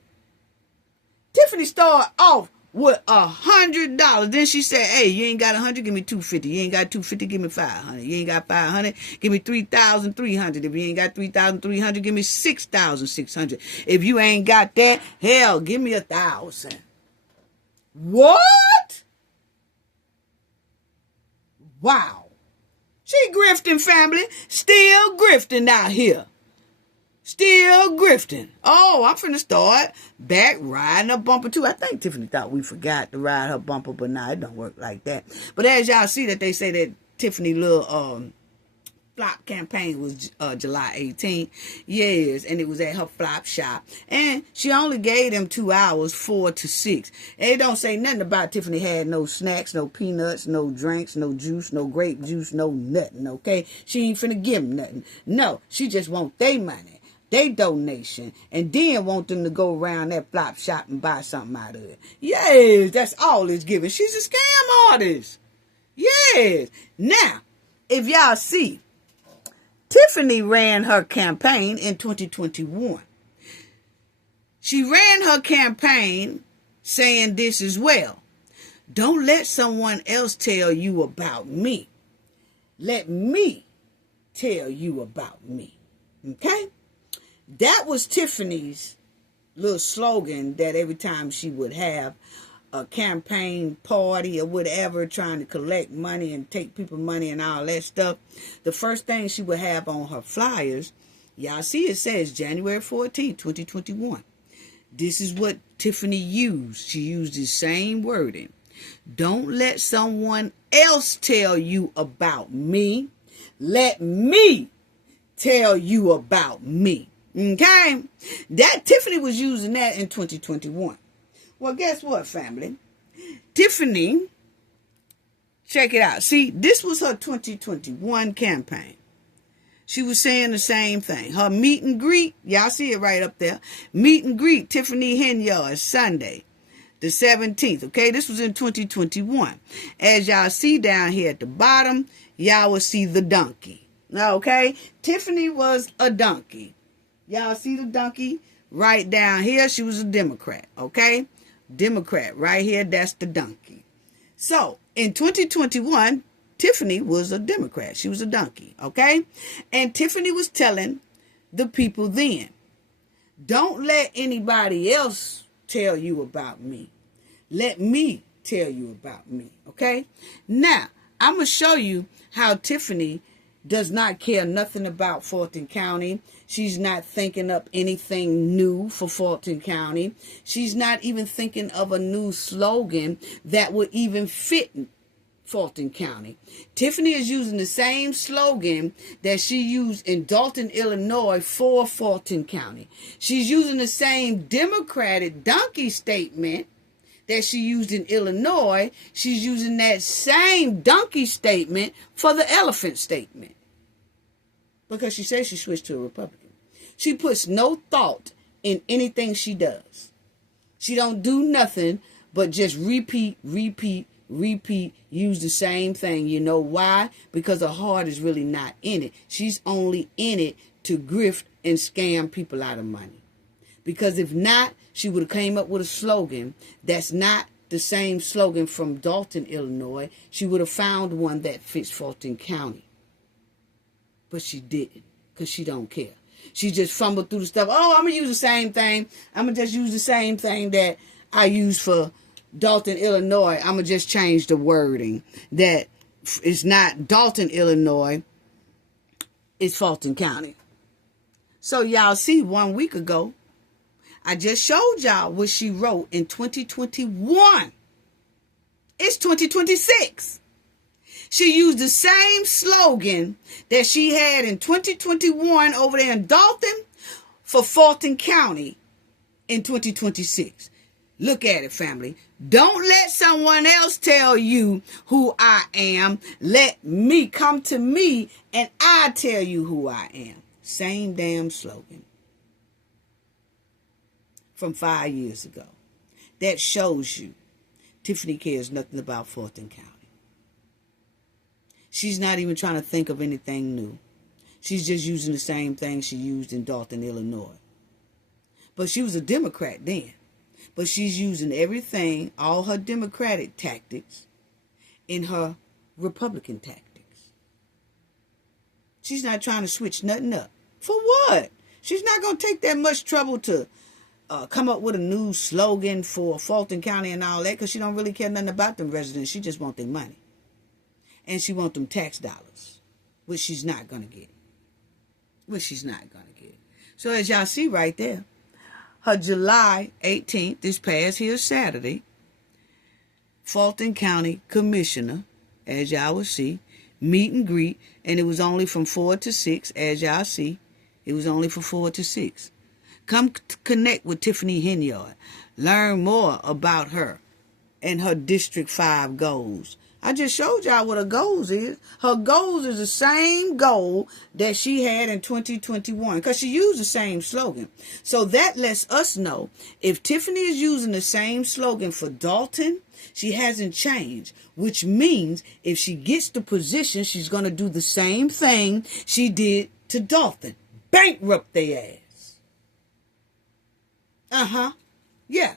Tiffany started off with $100. Then she said, hey, you ain't got 100, give me 250. You ain't got 250, give me 500. You ain't got 500, give me 3,300. If you ain't got 3,300, give me 6,600. If you ain't got that, hell, give me 1,000. What? Wow. She grifting, family. Still grifting out here. Still grifting. Oh, I'm finna start back riding a bumper too. I think Tiffany thought we forgot to ride her bumper, but nah, it don't work like that. But as y'all see that they say that Tiffany little flop campaign was July 18th. Yes, and it was at her flop shop. And she only gave them 2 hours, 4 to 6. And it don't say nothing about Tiffany had no snacks, no peanuts, no drinks, no juice, no grape juice, no nothing, okay? She ain't finna give them nothing. No, she just want their money. They donation, and then want them to go around that flop shop and buy something out of it. Yes, that's all it's giving. She's a scam artist. Yes. Now, if y'all see, Tiffany ran her campaign in 2021. She ran her campaign saying this as well. Don't let someone else tell you about me. Let me tell you about me. Okay? That was Tiffany's little slogan that every time she would have a campaign party or whatever, trying to collect money and take people money and all that stuff, the first thing she would have on her flyers, y'all see it says January 14th, 2021. This is what Tiffany used. She used the same wording. Don't let someone else tell you about me. Let me tell you about me. Okay? That Tiffany was using that in 2021. Well, guess what, family? Tiffany, check it out. See, this was her 2021 campaign. She was saying the same thing. Her meet and greet, y'all see it right up there. Meet and greet, Tiffany Henyard, Sunday, the 17th. Okay, this was in 2021. As y'all see down here at the bottom, y'all will see the donkey. Okay, Tiffany was a donkey. Y'all see the donkey right down here? She was a Democrat, okay? Democrat right here, that's the donkey. So, in 2021, Tiffany was a Democrat. She was a donkey, okay? And Tiffany was telling the people then, don't let anybody else tell you about me. Let me tell you about me, okay? Now, I'm going to show you how Tiffany does not care nothing about Fulton County. She's not thinking up anything new for Fulton County. She's not even thinking of a new slogan that would even fit Fulton County. Tiffany is using the same slogan that she used in Dalton, Illinois for Fulton County. She's using the same Democratic donkey statement that she used in Illinois. She's using that same donkey statement for the elephant statement. Because she says she switched to a Republican. She puts no thought in anything she does. She don't do nothing but just repeat, use the same thing. You know why? Because her heart is really not in it. She's only in it to grift and scam people out of money. Because if not, she would have came up with a slogan that's not the same slogan from Dalton, Illinois. She would have found one that fits Fulton County. But she didn't, because she don't care. She just fumbled through the stuff. Oh, I'm going to use the same thing. I'm going to just use the same thing that I used for Dalton, Illinois. I'm going to just change the wording. That it's not Dalton, Illinois. It's Fulton County. So y'all see, 1 week ago, I just showed y'all what she wrote in 2021. It's 2026. She used the same slogan that she had in 2021 over there in Dalton for Fulton County in 2026. Look at it, family. Don't let someone else tell you who I am. Let me come to me and I tell you who I am. Same damn slogan from 5 years ago. That shows you Tiffany cares nothing about Fulton County. She's not even trying to think of anything new. She's just using the same thing she used in Dalton, Illinois. But she was a Democrat then. But she's using everything, all her Democratic tactics, in her Republican tactics. She's not trying to switch nothing up. For what? She's not going to take that much trouble to come up with a new slogan for Fulton County and all that, because she don't really care nothing about them residents. She just want their money. And she want them tax dollars, which she's not going to get. So as y'all see right there, her July 18th, this past here Saturday, Fulton County Commissioner, as y'all will see, meet and greet, and it was only from 4 to 6, as y'all see. It was only from 4 to 6. Come connect with Tiffany Henyard. Learn more about her and her District 5 goals. I just showed y'all what her goals is. Her goals is the same goal that she had in 2021, because she used the same slogan. So that lets us know if Tiffany is using the same slogan for Dalton, she hasn't changed, which means if she gets the position, she's going to do the same thing she did to Dalton. Bankrupt their ass. Yeah.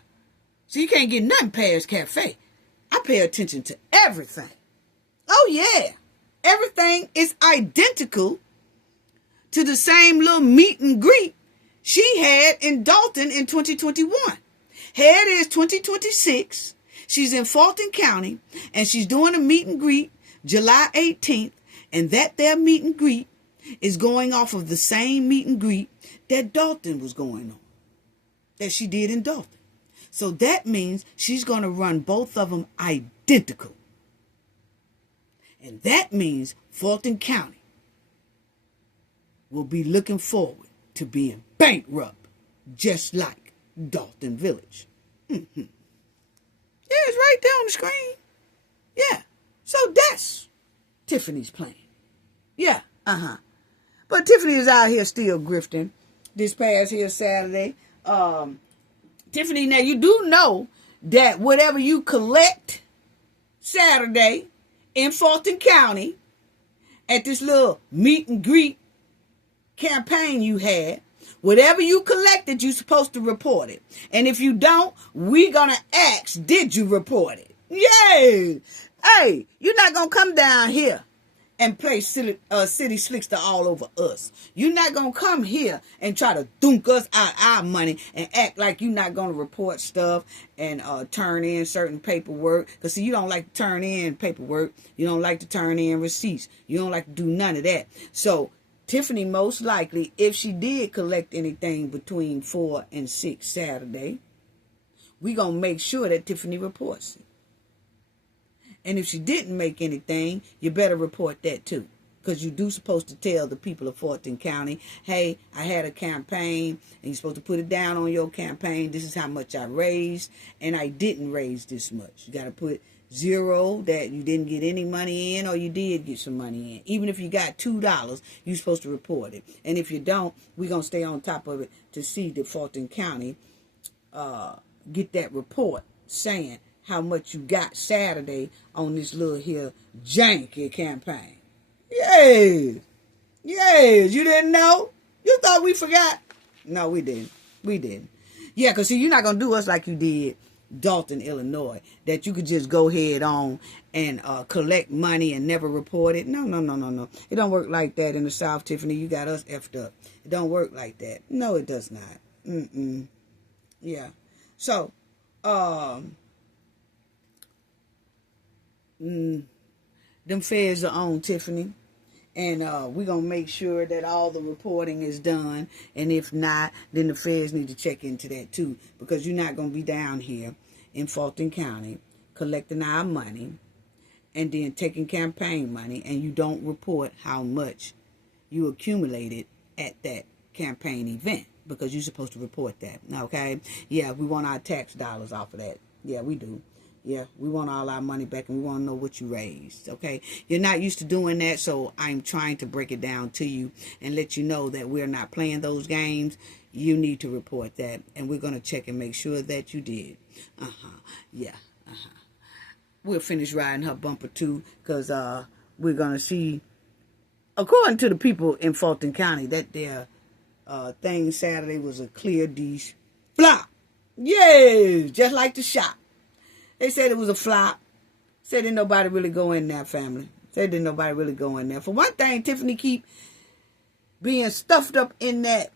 So you can't get nothing past Cafe. I pay attention to everything. Oh, yeah. Everything is identical to the same little meet and greet she had in Dalton in 2021. Here it is 2026. She's in Fulton County, and she's doing a meet and greet July 18th, and that there meet and greet is going off of the same meet and greet that Dalton was going on, that she did in Dalton. So that means she's going to run both of them identical. And that means Fulton County will be looking forward to being bankrupt, just like Dalton Village. Yeah, it's right there on the screen. Yeah. So that's Tiffany's plan. Yeah, But Tiffany is out here still grifting this past here Saturday. Tiffany, now you do know that whatever you collect Saturday in Fulton County at this little meet and greet campaign you had, whatever you collected, you're supposed to report it. And if you don't, we're going to ask, did you report it? Yay! Hey, you're not going to come down here and play city slickster all over us. You're not going to come here and try to dunk us out our money and act like you're not going to report stuff and turn in certain paperwork. Because, see, you don't like to turn in paperwork. You don't like to turn in receipts. You don't like to do none of that. So, Tiffany, most likely, if she did collect anything between 4 and 6 Saturday, we're going to make sure that Tiffany reports it. And if she didn't make anything, you better report that too. Because you do supposed to tell the people of Fulton County, hey, I had a campaign, and you're supposed to put it down on your campaign. This is how much I raised, and I didn't raise this much. You got to put 0 that you didn't get any money in, or you did get some money in. Even if you got $2, you're supposed to report it. And if you don't, we're going to stay on top of it to see that Fulton County get that report saying how much you got Saturday on this little here janky campaign. Yes. Yes. You didn't know? You thought we forgot? No, we didn't. We didn't. Yeah, because see, you're not going to do us like you did Dalton, Illinois, that you could just go head on and collect money and never report it. No. It don't work like that in the South, Tiffany. You got us effed up. It don't work like that. No, it does not. Yeah. So, them feds are on, Tiffany. And we're going to make sure that all the reporting is done. And if not, then the feds need to check into that too. Because you're not going to be down here in Fulton County collecting our money and then taking campaign money, and you don't report how much you accumulated at that campaign event. Because you're supposed to report that. Okay? Yeah, we want our tax dollars off of that. Yeah, we do. Yeah, we want all our money back, and we want to know what you raised, okay? You're not used to doing that, so I'm trying to break it down to you and let you know that we're not playing those games. You need to report that, and we're going to check and make sure that you did. Yeah, We'll finish riding her bumper, too, because we're going to see, according to the people in Fulton County, that their thing Saturday was a clear dish flop. Yes, just like the shop. They said it was a flop. Said didn't nobody really go in there, family. Said didn't nobody really go in there. For one thing, Tiffany keep being stuffed up in that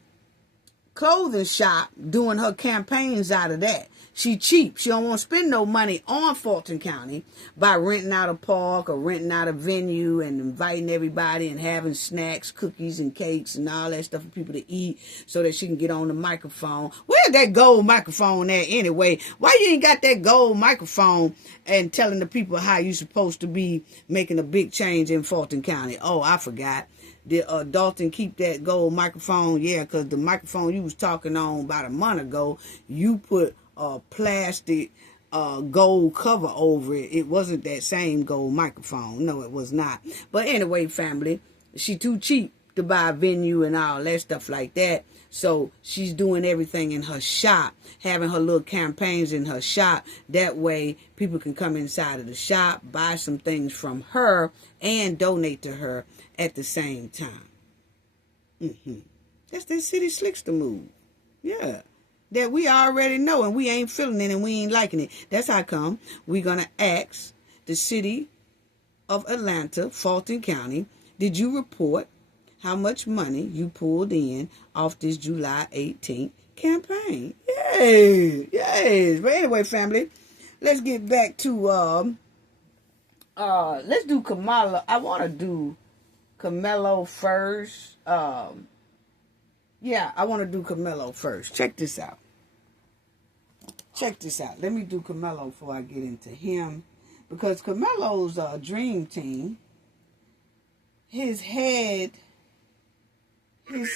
clothing shop doing her campaigns out of that. She cheap. She don't want to spend no money on Fulton County by renting out a park or renting out a venue and inviting everybody and having snacks, cookies and cakes and all that stuff for people to eat so that she can get on the microphone. Where's that gold microphone at anyway? Why you ain't got that gold microphone and telling the people how you supposed to be making a big change in Fulton County? Oh, I forgot. Did Dalton keep that gold microphone? Yeah, because the microphone you was talking on about a month ago, you put a plastic gold cover over it. It wasn't that same gold microphone. No, it was not. But anyway, family, she too cheap to buy a venue and all that stuff like that. So she's doing everything in her shop, having her little campaigns in her shop. That way people can come inside of the shop, buy some things from her, and donate to her at the same time. That's that city slickster move. Yeah. That we already know and we ain't feeling it and we ain't liking it. That's how come we're going to ask the city of Atlanta, Fulton County, did you report how much money you pulled in off this July 18th campaign? Yes. But anyway, family, let's get back to, let's do Kamala. I want to do Karmelo first. Yeah, I want to do Karmelo first. Check this out. Let me do Karmelo before I get into him. Because Karmelo's dream team, his head dream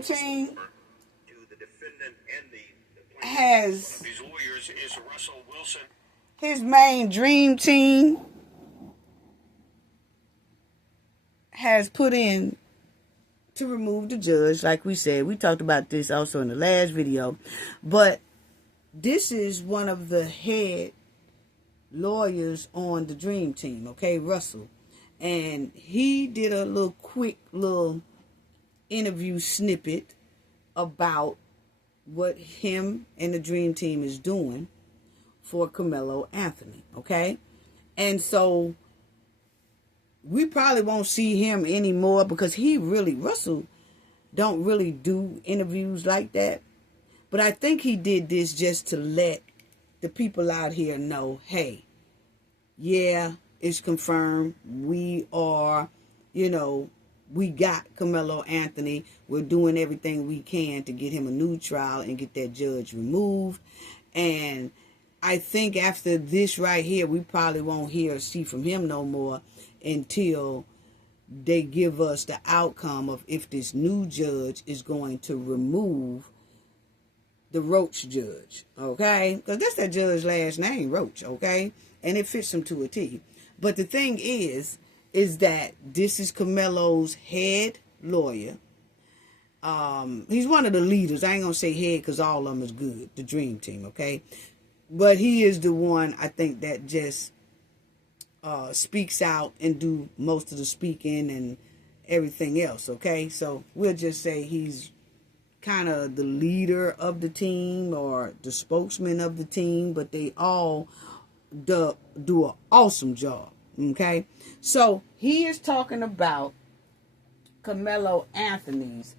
team has his main dream team has put in to remove the judge. Like we said, we talked about this also in the last video, but this is one of the head lawyers on the dream team, okay, Russell, and he did a little quick little interview snippet about what him and the dream team is doing for Karmelo Anthony, okay? And so we probably won't see him anymore because Russell don't really do interviews like that. But I think he did this just to let the people out here know, hey, yeah, it's confirmed. We are, we got Karmelo Anthony. We're doing everything we can to get him a new trial and get that judge removed. And I think after this right here, we probably won't hear or see from him no more until they give us the outcome of if this new judge is going to remove the Roach judge, okay? Because that's that judge's last name, Roach, okay? And it fits him to a T. But the thing is that this is Karmelo's head lawyer. He's one of the leaders. I ain't going to say head because all of them is good, the dream team, okay? But he is the one, I think, that just speaks out and do most of the speaking and everything else, okay? So we'll just say he's kind of the leader of the team or the spokesman of the team, but they all do an awesome job, okay? So he is talking about Karmelo Anthony's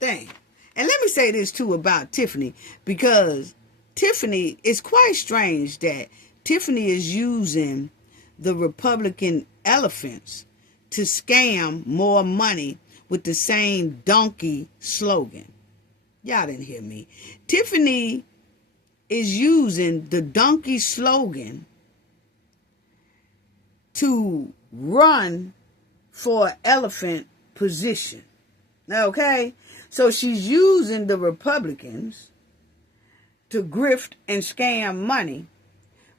thing. And let me say this too about Tiffany, because Tiffany, it's quite strange that Tiffany is using the Republican elephants to scam more money with the same donkey slogan. Y'all didn't hear me. Tiffany is using the donkey slogan to run for elephant position. Okay? So she's using the Republicans to grift and scam money,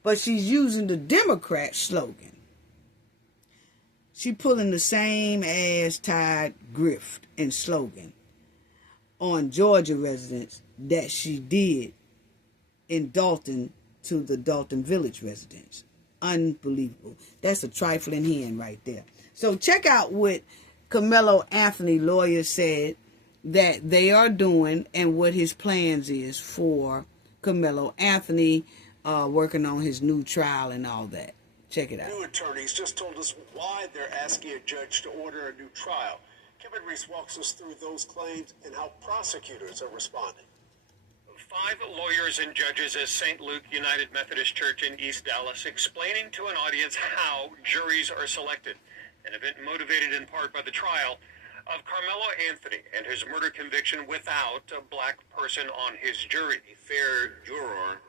but she's using the Democrat slogan. She pulling the same ass-tied grift and slogan on Georgia residents that she did in Dalton to the Dalton Village residents. Unbelievable. That's a trifling hen right there. So check out what Karmelo Anthony lawyers said that they are doing and what his plans is for Karmelo Anthony working on his new trial and all that. Check it out. New attorneys just told us why they're asking a judge to order a new trial. Kevin Reese walks us through those claims and how prosecutors are responding. 5 lawyers and judges at St. Luke United Methodist Church in East Dallas explaining to an audience how juries are selected, an event motivated in part by the trial of Karmelo Anthony and his murder conviction without a black person on his jury. A fair juror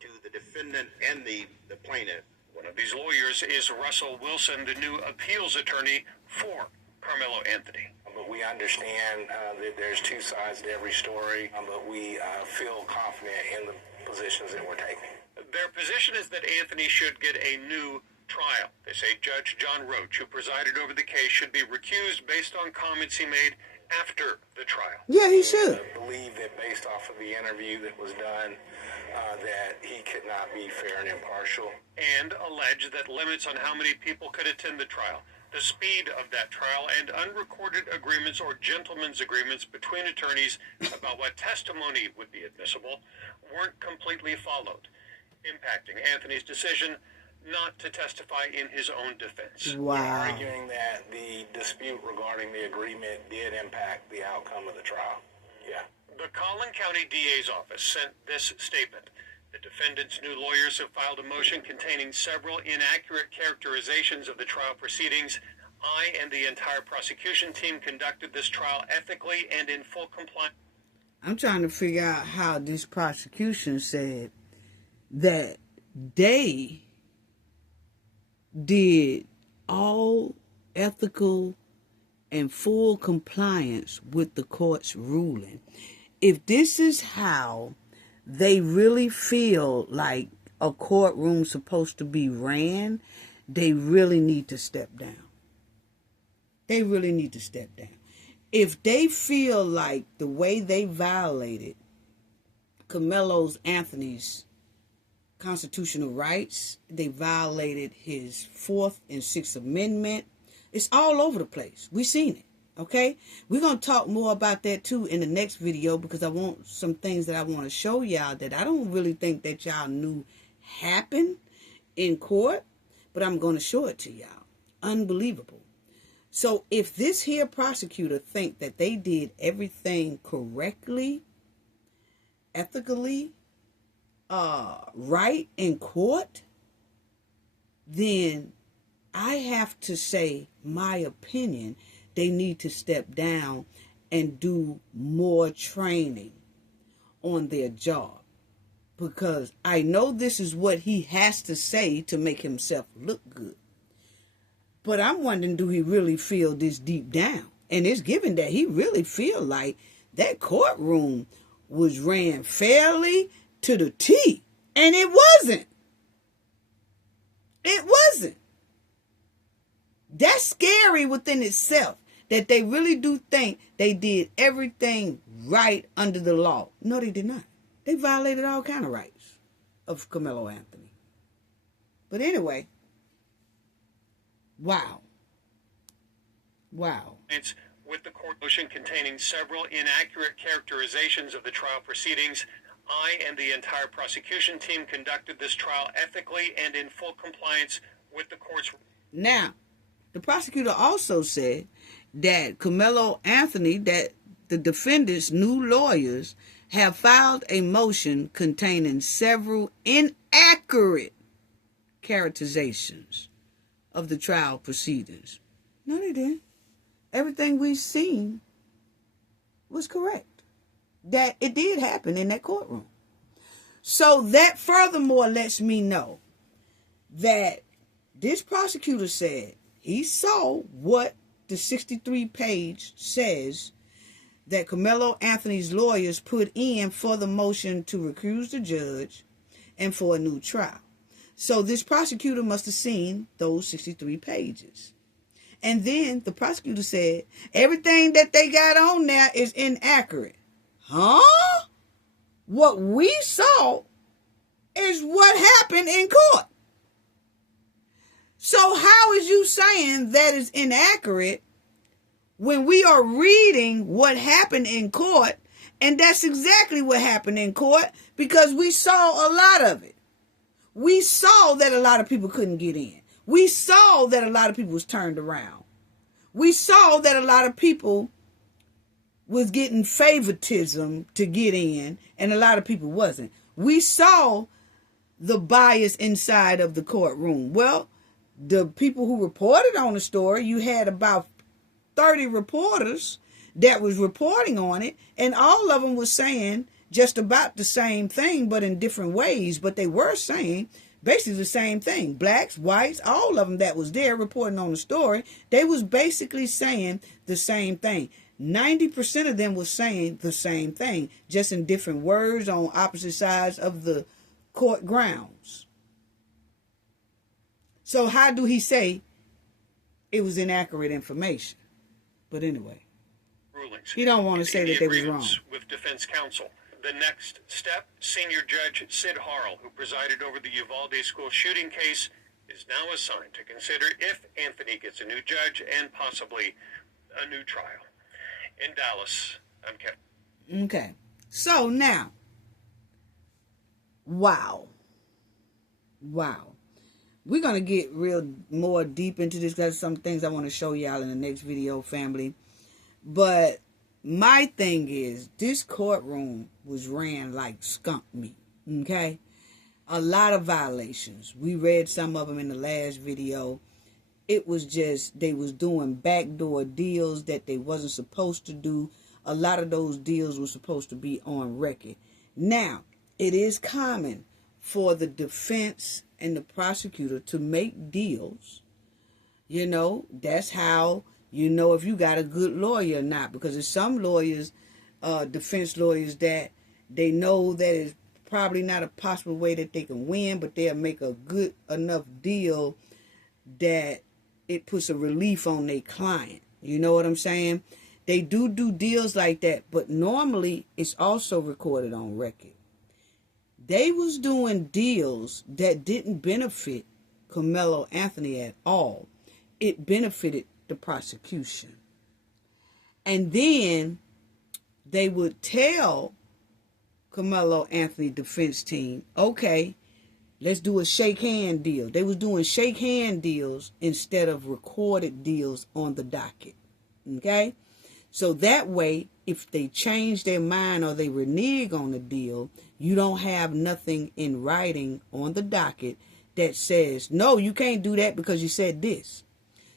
to the defendant and the plaintiff. One of these lawyers is Russell Wilson, the new appeals attorney for Karmelo Anthony. But we understand that there's two sides to every story, but we feel confident in the positions that we're taking. Their position is that Anthony should get a new trial. They say Judge John Roach, who presided over the case, should be recused based on comments he made after the trial. Yeah, he should. I believe that based off of the interview that was done, that he could not be fair and impartial. And allege that limits on how many people could attend the trial, the speed of that trial, and unrecorded agreements or gentlemen's agreements between attorneys about what testimony would be admissible weren't completely followed, impacting Anthony's decision not to testify in his own defense. Wow. We're arguing that the dispute regarding the agreement did impact the outcome of the trial. Yeah. The Collin County DA's office sent this statement. The defendant's new lawyers have filed a motion containing several inaccurate characterizations of the trial proceedings. I and the entire prosecution team conducted this trial ethically and in full compliance. I'm trying to figure out how this prosecution said that they did all ethical and full compliance with the court's ruling. If this is how they really feel like a courtroom's supposed to be ran, they really need to step down. They really need to step down. If they feel like the way they violated Karmelo Anthony's constitutional rights, they violated his 4th and 6th Amendment, it's all over the place. We've seen it. Okay, we're going to talk more about that too in the next video, because I want some things that I want to show y'all that I don't really think that y'all knew happened in court, but I'm going to show it to y'all. Unbelievable. So if this here prosecutor think that they did everything correctly, ethically, right in court, then I have to say my opinion. They need to step down and do more training on their job. Because I know this is what he has to say to make himself look good. But I'm wondering, do he really feel this deep down? And it's given that he really feel like that courtroom was ran fairly to the T. And it wasn't. It wasn't. That's scary within itself. That they really do think they did everything right under the law. No, they did not. They violated all kind of rights of Karmelo Anthony. But anyway, wow. Wow. It's with the court motion containing several inaccurate characterizations of the trial proceedings. I and the entire prosecution team conducted this trial ethically and in full compliance with the court's... Now, the prosecutor also said that Karmelo Anthony, that the defendant's new lawyers have filed a motion containing several inaccurate characterizations of the trial proceedings. No, they didn't. Everything we've seen was correct. That it did happen in that courtroom. So that furthermore lets me know that this prosecutor said he saw what the 63-page says that Karmelo Anthony's lawyers put in for the motion to recuse the judge and for a new trial. So this prosecutor must have seen those 63 pages. And then the prosecutor said, everything that they got on there is inaccurate. Huh? What we saw is what happened in court. So how is you saying that is inaccurate when we are reading what happened in court? And that's exactly what happened in court, because we saw a lot of it. We saw that a lot of people couldn't get in. We saw that a lot of people was turned around. We saw that a lot of people was getting favoritism to get in, and a lot of people wasn't. We saw the bias inside of the courtroom. Well, the people who reported on the story, you had about 30 reporters that was reporting on it, and all of them was saying just about the same thing, but in different ways. But they were saying basically the same thing. Blacks, whites, all of them that was there reporting on the story, they was basically saying the same thing. 90% of them was saying the same thing, just in different words on opposite sides of the court grounds. So how do he say it was inaccurate information? But anyway, rulings. he don't want to say that they was wrong. With defense counsel. The next step, Senior Judge Sid Harrell, who presided over the Uvalde school shooting case, is now assigned to consider if Anthony gets a new judge and possibly a new trial. In Dallas, I'm Kevin. Okay. So now, wow. We're going to get real more deep into this, because some things I want to show y'all in the next video, family. But my thing is, this courtroom was ran like skunk meat, okay? A lot of violations. We read some of them in the last video. It was just, they was doing backdoor deals that they wasn't supposed to do. A lot of those deals were supposed to be on record. Now, it is common for the defense and the prosecutor to make deals. You know, that's how you know if you got a good lawyer or not. Because there's some lawyers, defense lawyers, that they know that it's probably not a possible way that they can win, but they'll make a good enough deal that it puts a relief on their client. You know what I'm saying? They do deals like that, but normally it's also recorded on record. They was doing deals that didn't benefit Karmelo Anthony at all. It benefited the prosecution. And then they would tell Karmelo Anthony defense team, okay, let's do a shake hand deal. They was doing shake hand deals instead of recorded deals on the docket. Okay? So that way, if they change their mind or they renege on the deal, you don't have nothing in writing on the docket that says, no, you can't do that because you said this.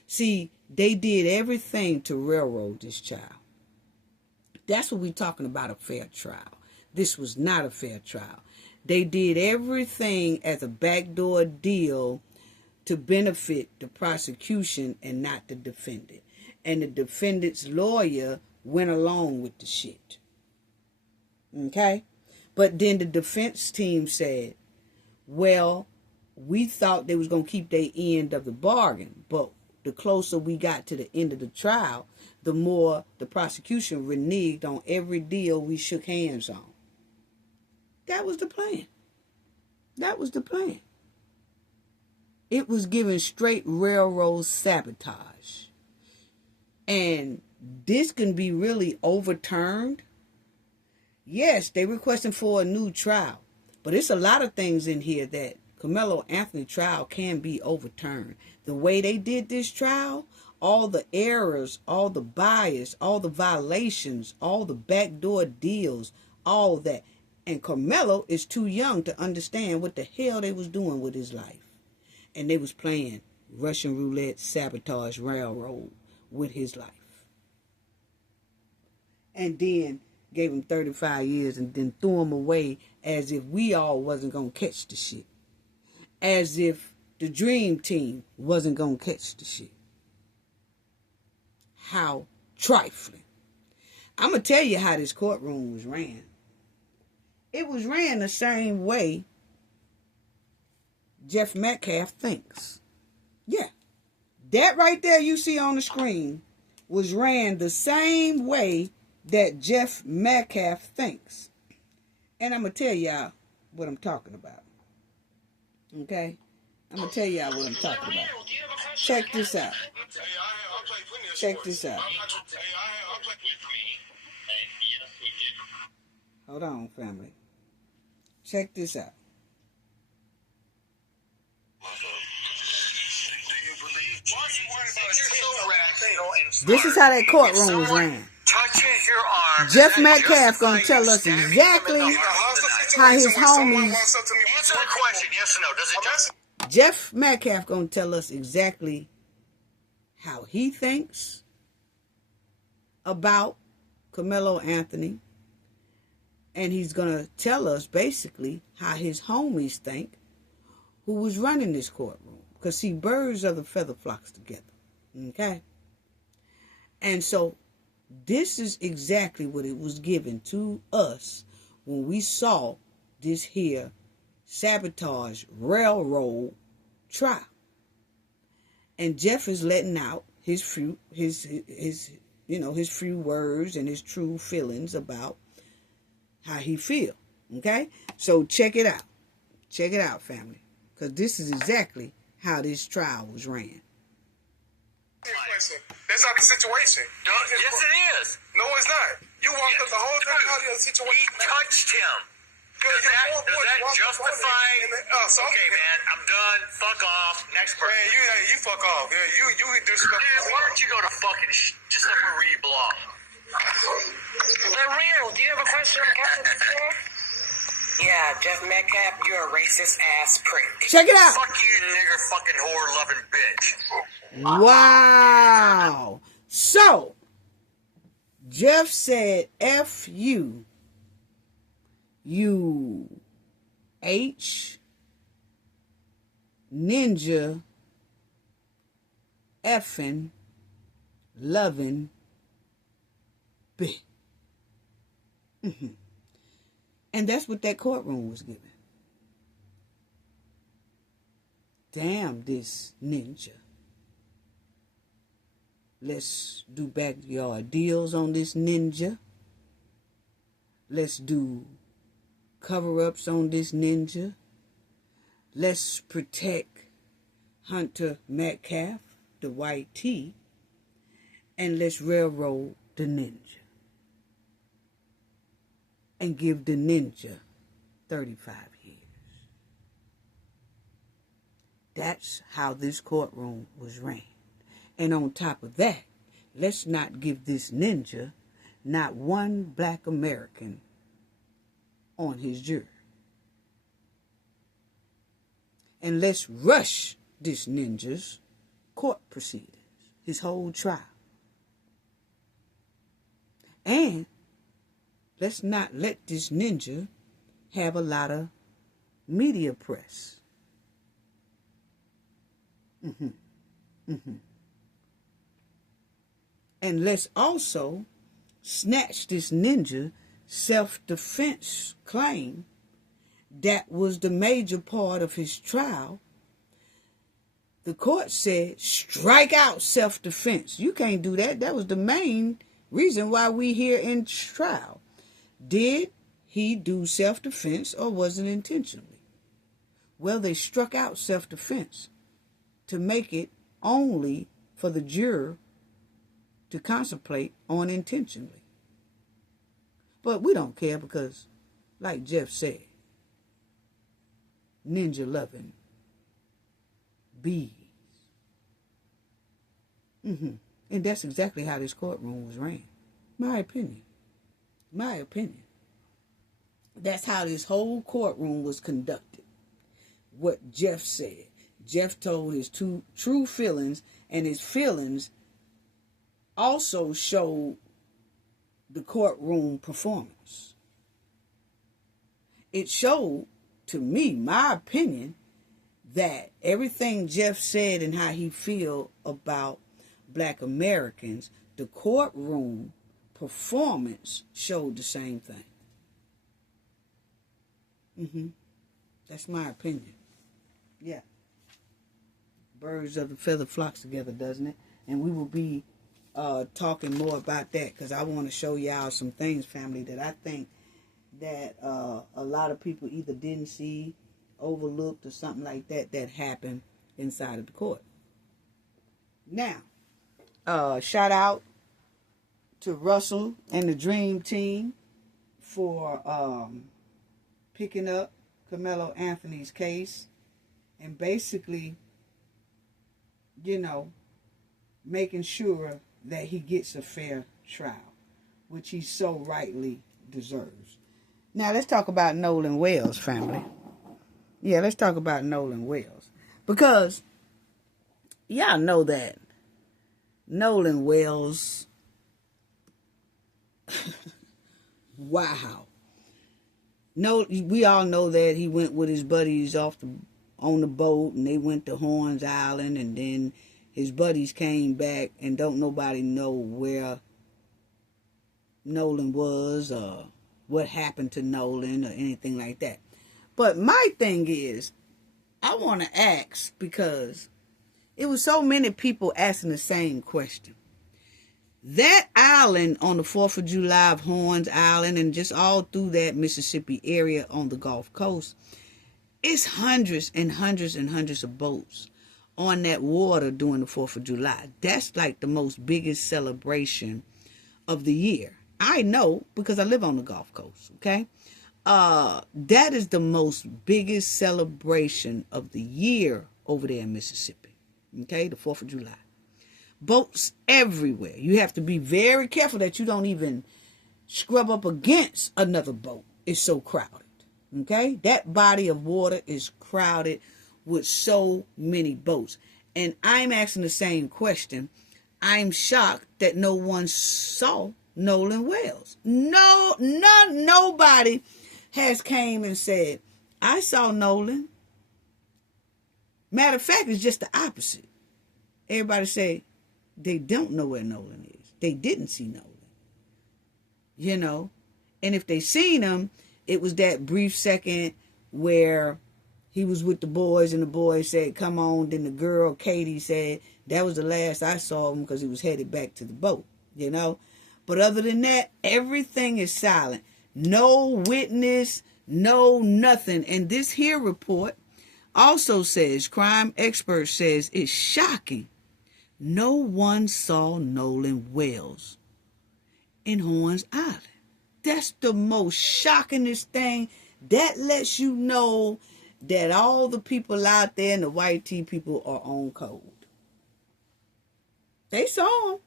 See, they did everything to railroad this child. That's what we're talking about, a fair trial. This was not a fair trial. They did everything as a backdoor deal to benefit the prosecution and not the defendant. And the defendant's lawyer went along with the shit. Okay? But then the defense team said, well, we thought they was going to keep their end of the bargain. But the closer we got to the end of the trial, the more the prosecution reneged on every deal we shook hands on. That was the plan. That was the plan. It was giving straight railroad sabotage. And this can be really overturned. Yes, they requesting for a new trial. But it's a lot of things in here that Karmelo Anthony trial can be overturned. The way they did this trial, all the errors, all the bias, all the violations, all the backdoor deals, all that. And Karmelo is too young to understand what the hell they was doing with his life. And they was playing Russian roulette, sabotage, railroad with his life. And then gave him 35 years and then threw him away as if we all wasn't going to catch the shit. As if the dream team wasn't going to catch the shit. How trifling. I'm going to tell you how this courtroom was ran. It was ran the same way Jeff Metcalf thinks. Yeah. That right there you see on the screen was ran the same way that Jeff Metcalf thinks. And I'm going to tell y'all what I'm talking about. Okay? I'm going to tell y'all what I'm talking about. Check this out. Check this out. Hold on, family. Check this out. This is how that courtroom was ran. Jeff Metcalf gonna tell us exactly how his homies. Jeff Metcalf gonna tell us exactly how he thinks about Karmelo Anthony, and he's gonna tell us basically how his homies think who was running this courtroom. Because see, birds of the feather flocks together. Okay? And so this is exactly what it was given to us when we saw this here sabotage railroad trial. And Jeff is letting out his few words and his true feelings about how he feel. Okay? So check it out. Check it out, family. Because this is exactly how this trial was ran. That's not the situation. Yes, it is. No, it's not. You walked up the whole time out of the situation. We touched him. Does that justify? Okay, man, I'm done. Fuck off. Next person. Man, you fuck off. Yeah, you disrespect. Man, why don't you go to fucking just somewhere where you belong? Laredo, do you have a question? Yeah, Jeff Metcalf, you're a racist ass prick. Check it out. Fuck you, nigger fucking whore loving bitch. Wow. So, Jeff said, F you, H, ninja, effing, loving, bitch. And that's what that courtroom was given. Damn this ninja. Let's do backyard deals on this ninja. Let's do cover-ups on this ninja. Let's protect Hunter Metcalf, the white tee, and let's railroad the ninja. And give the ninja 35 years. That's how this courtroom was ran. And on top of that, let's not give this ninja not one black American on his jury. And let's rush this ninja's court proceedings, his whole trial. And let's not let this ninja have a lot of media press. And let's also snatch this ninja self-defense claim that was the major part of his trial. The court said, strike out self-defense. You can't do that. That was the main reason why we here in trial. Did he do self-defense or was it intentionally? Well, they struck out self-defense to make it only for the juror to contemplate on intentionally. But we don't care because, like Jeff said, ninja loving bees. And that's exactly how this courtroom was ran. My opinion. My opinion. That's how this whole courtroom was conducted. What Jeff said. Jeff told his true feelings, and his feelings also showed the courtroom performance. It showed, to me, my opinion, that everything Jeff said and how he feel about black Americans, the courtroom performance showed the same thing. That's my opinion. Yeah. Birds of the feather flocks together, doesn't it? And we will be talking more about that because I want to show y'all some things, family, that I think that a lot of people either didn't see overlooked or something like that happened inside of the court. Now, shout out to Russell and the Dream Team for picking up Karmelo Anthony's case and basically, making sure that he gets a fair trial, which he so rightly deserves. Now, let's talk about Nolan Wells, family. Yeah, let's talk about Nolan Wells. Because y'all know that Nolan Wells, wow. No, we all know that he went with his buddies on the boat, and they went to Horns Island, and then his buddies came back, and don't nobody know where Nolan was or what happened to Nolan or anything like that. But my thing is, I want to ask, because it was so many people asking the same question. That island on the 4th of July of Horns Island and just all through that Mississippi area on the Gulf Coast, it's hundreds and hundreds and hundreds of boats on that water during the 4th of July. That's like the most biggest celebration of the year. I know because I live on the Gulf Coast, okay? That is the most biggest celebration of the year over there in Mississippi, okay? The 4th of July. Boats everywhere. You have to be very careful that you don't even scrub up against another boat. It's so crowded. Okay? That body of water is crowded with so many boats. And I'm asking the same question. I'm shocked that no one saw Nolan Wells. Nobody has came and said, I saw Nolan. Matter of fact, it's just the opposite. Everybody say, they don't know where Nolan is. They didn't see Nolan. And if they seen him, it was that brief second where he was with the boys and the boys said, come on. Then the girl, Katie, said, that was the last I saw him because he was headed back to the boat, But other than that, everything is silent. No witness, no nothing. And this here report also says, crime expert says, it's shocking. No one saw Nolan Wells in Horns Island. That's the most shockingest thing. That lets you know that all the people out there and the white tea people are on code. They saw him.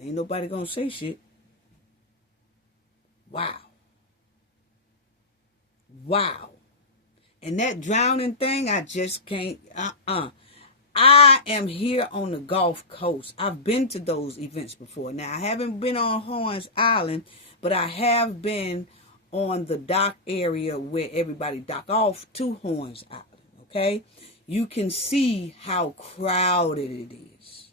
Ain't nobody gonna say shit. Wow. And that drowning thing, I just can't, I am here on the Gulf Coast. I've been to those events before. Now, I haven't been on Horns Island, but I have been on the dock area where everybody dock off to Horns Island, okay? You can see how crowded it is.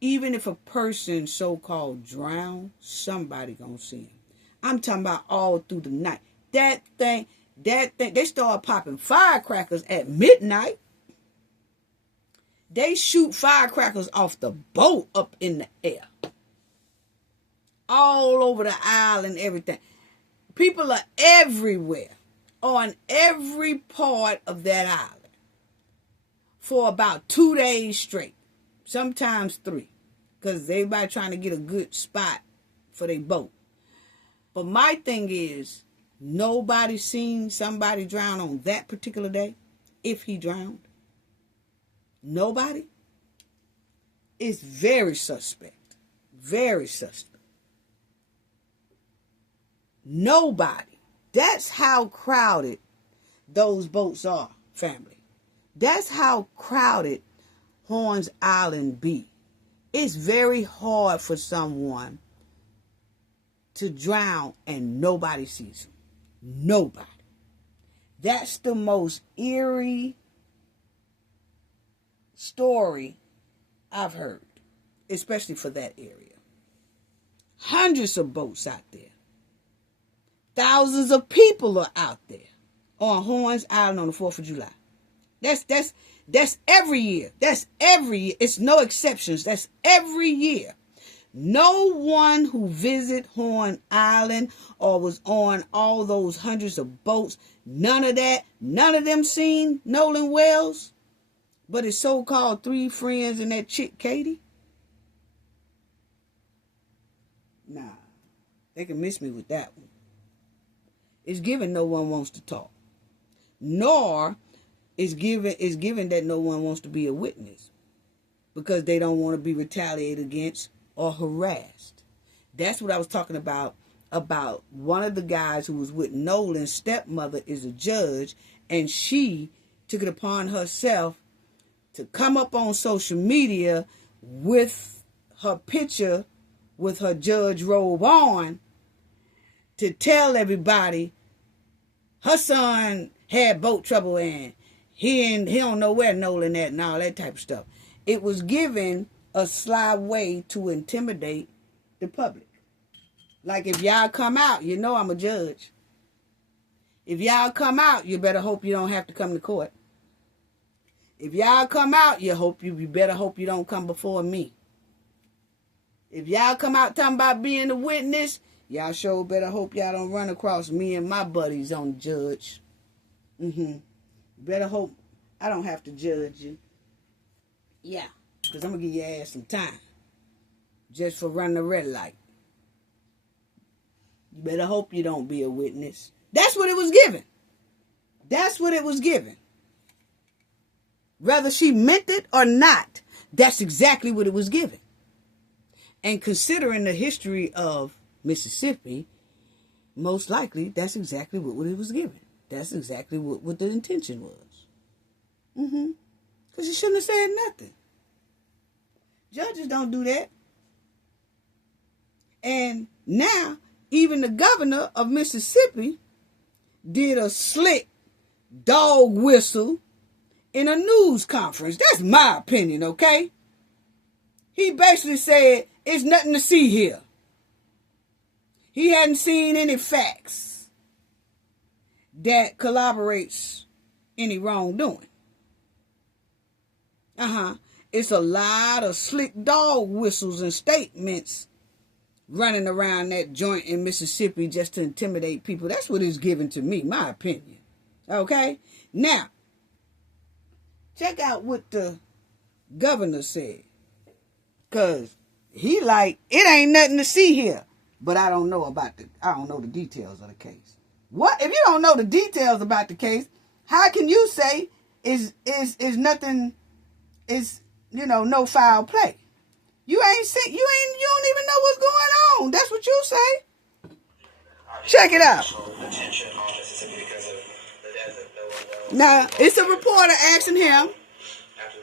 Even if a person so-called drown, somebody gonna see him. I'm talking about all through the night. That thing, they start popping firecrackers at midnight. They shoot firecrackers off the boat up in the air. All over the island, everything. People are everywhere on every part of that island for about 2 days straight. Sometimes 3. Because everybody trying to get a good spot for their boat. But my thing is, nobody seen somebody drown on that particular day, if he drowned. Nobody? It's very suspect. Very suspect. Nobody. That's how crowded those boats are, family. That's how crowded Horns Island be. It's very hard for someone to drown and nobody sees him. Nobody. That's the most eerie story I've heard, especially for that area. Hundreds of boats out there. Thousands of people are out there on Horns Island on the 4th of July. That's every year. That's every year. It's no exceptions. That's every year. No one who visited Horn Island or was on all those hundreds of boats, none of them seen Nolan Wells, but his so-called 3 friends and that chick Katie. Nah, they can miss me with that one. It's given no one wants to talk. Nor is given that no one wants to be a witness because they don't want to be retaliated against or harassed. That's what I was talking about one of the guys who was with Nolan's stepmother is a judge, and she took it upon herself to come up on social media with her picture with her judge robe on to tell everybody her son had boat trouble and he don't know where Nolan at and all that type of stuff. It was given a sly way to intimidate the public. Like, if y'all come out, you know I'm a judge. If y'all come out, you better hope you don't have to come to court. If y'all come out, you better hope you don't come before me. If y'all come out talking about being a witness, y'all sure better hope y'all don't run across me and my buddies on the judge. Better hope I don't have to judge you. Yeah, because I'm going to give your ass some time. Just for running a red light. You better hope you don't be a witness. That's what it was given. That's what it was given. Whether she meant it or not, that's exactly what it was given. And considering the history of Mississippi, most likely that's exactly what it was given. That's exactly what the intention was. Because you shouldn't have said nothing. Judges don't do that. And now, even the governor of Mississippi did a slick dog whistle in a news conference. That's my opinion, okay? He basically said, it's nothing to see here. He hadn't seen any facts that corroborates any wrongdoing. It's a lot of slick dog whistles and statements running around that joint in Mississippi just to intimidate people. That's what it's given to me, my opinion. Okay? Now, check out what the governor said. Because he like, it ain't nothing to see here. But I don't know the details of the case. What? If you don't know the details about the case, how can you say is nothing, no foul play? You don't even know what's going on. That's what you say. Check it out. Now, it's a reporter asking him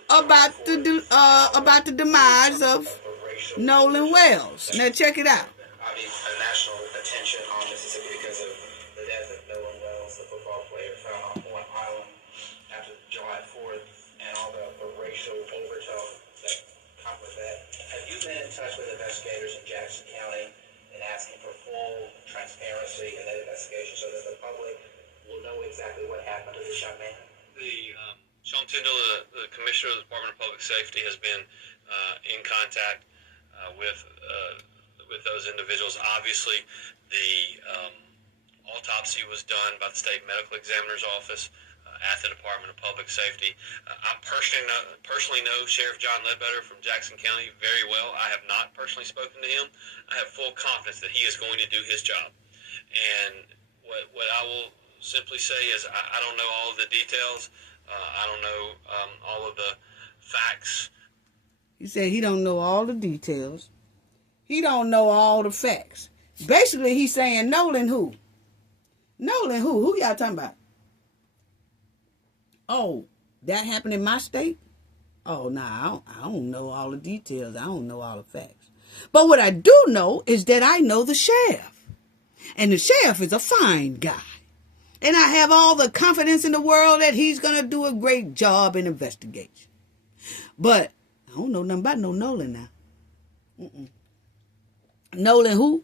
about the demise of Nolan Wells. Now, check it out. National attention on Mississippi because of the death of Nolan Wells, the football player found on Horn Island after July 4th, and all the racial overtone that come with that. Have you been in touch with investigators in Jackson County and asking for full transparency in that investigation so that the public will know exactly what happened to this young man? Sean Tyndall, the Commissioner of the Department of Public Safety, has been in contact with those individuals. Obviously, the autopsy was done by the State Medical Examiner's Office at the Department of Public Safety. I personally know Sheriff John Ledbetter from Jackson County very well. I have not personally spoken to him. I have full confidence that he is going to do his job. And what I will simply say is I don't know all of the details. I don't know all of the facts. He said he don't know all the details. He don't know all the facts. Basically, he's saying Nolan who? Nolan who? Who y'all talking about? Oh, that happened in my state? Oh, nah, I don't know all the details. I don't know all the facts. But what I do know is that I know the sheriff. And the sheriff is a fine guy. And I have all the confidence in the world that he's going to do a great job in investigation. But I don't know nothing about no Nolan now. Nolan who?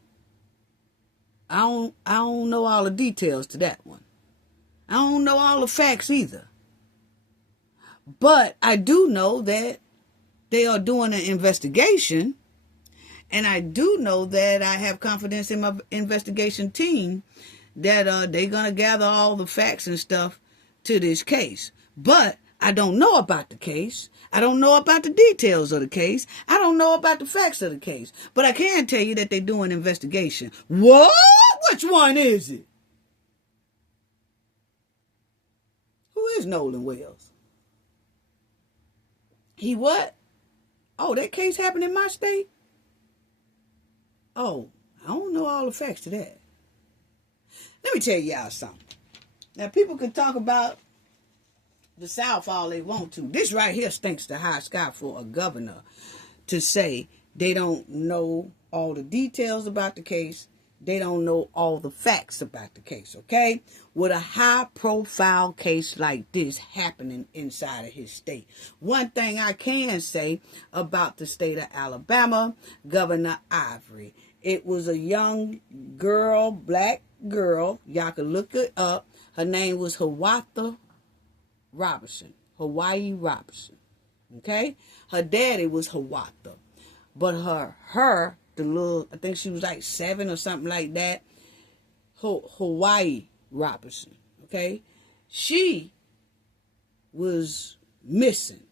I don't know all the details to that one. I don't know all the facts either. But I do know that they are doing an investigation And I do know that I have confidence in my investigation team that they're going to gather all the facts and stuff to this case. But I don't know about the case. I don't know about the details of the case. I don't know about the facts of the case. But I can tell you that they're doing an investigation. What? Which one is it? Who is Nolan Wells? He what? Oh, that case happened in my state? Oh, I don't know all the facts to that. Let me tell y'all something. Now, people can talk about the South all they want to. This right here stinks to high sky for a governor to say they don't know all the details about the case. They don't know all the facts about the case, okay? With a high-profile case like this happening inside of his state. One thing I can say about the state of Alabama, Governor Ivory. It was a young girl, black girl. Y'all can look it up. Her name was Hawaii Robinson. Okay? Her daddy was Hawaii. But the little, I think she was like 7 or something like that. Hawaii Robinson. Okay? She was missing.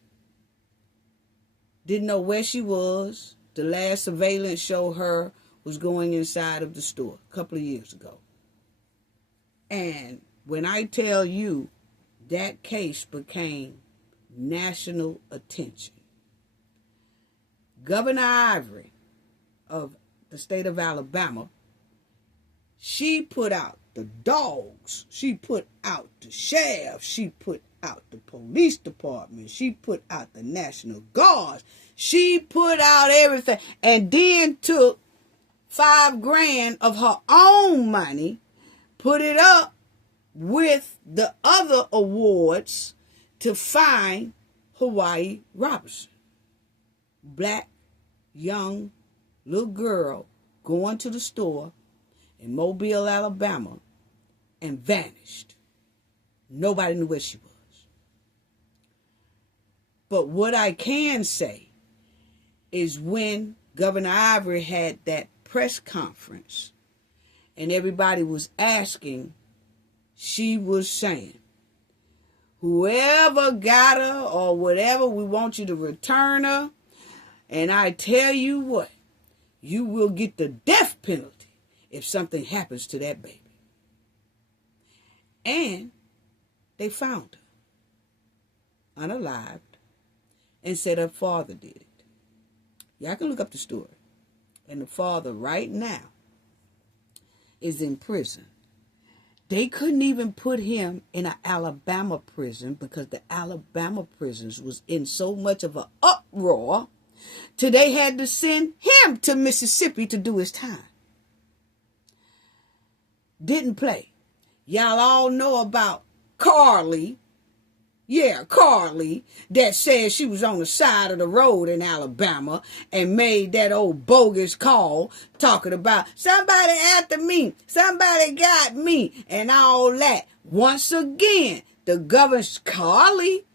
Didn't know where she was. The last surveillance showed her was going inside of the store a couple of years ago. And when I tell you that case became national attention, Governor Ivory of the state of Alabama, she put out the dogs, she put out the sheriff, she put out the police department, she put out the National Guards, she put out everything, and then took $5,000 of her own money, put it up with the other awards to find Hawaii Robinson. Black, young, little girl going to the store in Mobile, Alabama, and vanished. Nobody knew where she was. But what I can say is when Governor Ivory had that press conference and everybody was asking, she was saying, whoever got her or whatever, we want you to return her. And I tell you what, you will get the death penalty if something happens to that baby. And they found her, unalived, and said her father did it. Y'all can look up the story. And the father right now is in prison. They couldn't even put him in an Alabama prison because the Alabama prisons was in so much of an uproar till they had to send him to Mississippi to do his time. Didn't play. Y'all all know about Carly. Yeah, Carly, that said she was on the side of the road in Alabama and made that old bogus call talking about somebody after me, somebody got me, and all that. Once again, the governor's Carly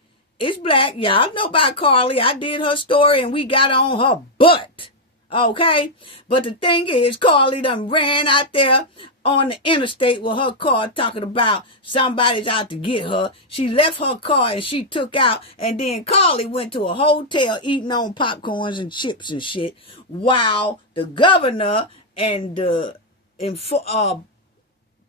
is black. Y'all know about Carly. I did her story and we got on her butt. Okay? But the thing is, Carly done ran out there on the interstate with her car talking about somebody's out to get her. She left her car and she took out, and then Carly went to a hotel eating on popcorns and chips and shit while the governor and the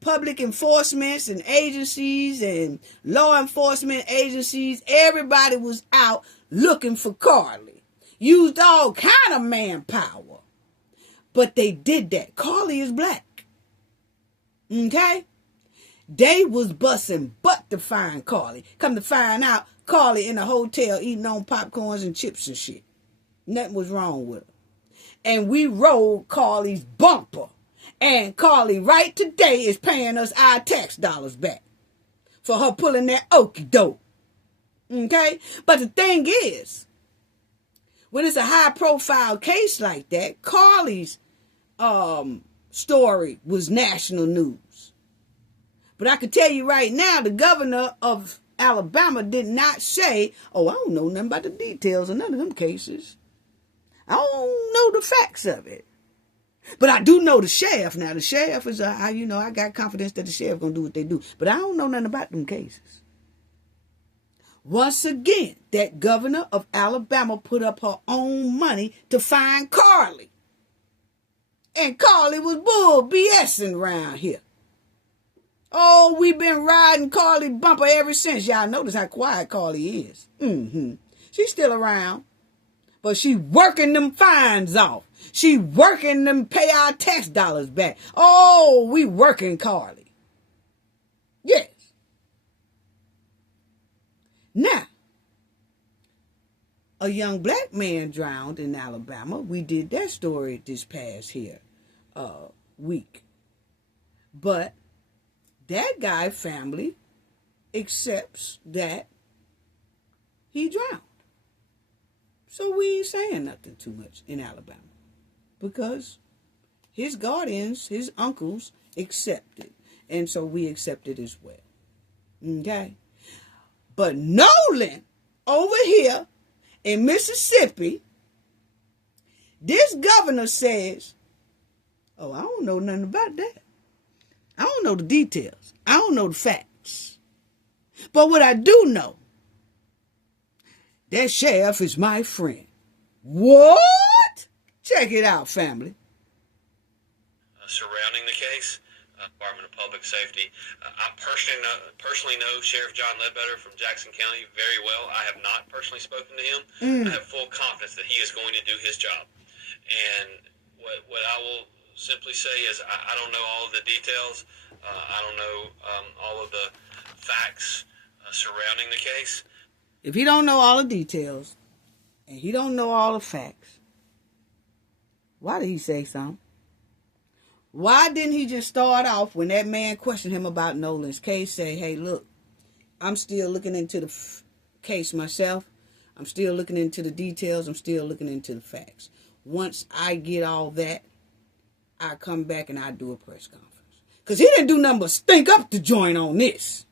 public enforcements and agencies and law enforcement agencies, everybody was out looking for Carly. Used all kind of manpower. But they did that. Carly is black. Okay? They was busting butt to find Carly. Come to find out, Carly in a hotel eating on popcorns and chips and shit. Nothing was wrong with her. And we rolled Carly's bumper. And Carly right today is paying us our tax dollars back for her pulling that okie doke. Okay? But the thing is, when it's a high profile case like that, Carly's story was national news. But I can tell you right now, the governor of Alabama did not say, oh, I don't know nothing about the details of none of them cases. I don't know the facts of it. But I do know the sheriff. Now, the sheriff is, I got confidence that the sheriff going to do what they do. But I don't know nothing about them cases. Once again, that governor of Alabama put up her own money to find Carly. And Carly was bull BSing around here. Oh, we've been riding Carly bumper ever since. Y'all notice how quiet Carly is. She's still around. But she working them fines off. She working them pay our tax dollars back. Oh, we working Carly. Yes. Now, a young black man drowned in Alabama. We did that story this past week. But that guy's family accepts that he drowned. So we ain't saying nothing too much in Alabama. Because his guardians, his uncles, accepted. And so we accepted as well. Okay? But Nolan, over here in Mississippi, this governor says, oh, I don't know nothing about that. I don't know the details. I don't know the facts. But what I do know, that sheriff is my friend. What? Check it out, family. Surrounding the case, Department of Public Safety. I personally know Sheriff John Ledbetter from Jackson County very well. I have not personally spoken to him. I have full confidence that he is going to do his job. And what I will simply say is I don't know all of the details. I don't know all of the facts surrounding the case. If he don't know all the details and he don't know all the facts, why did he say something? Why didn't he just start off when that man questioned him about Nolan's case, say, hey, look, I'm still looking into the case myself. I'm still looking into the details. I'm still looking into the facts. Once I get all that, I come back and I do a press conference. Because he didn't do nothing but stink up the joint on this.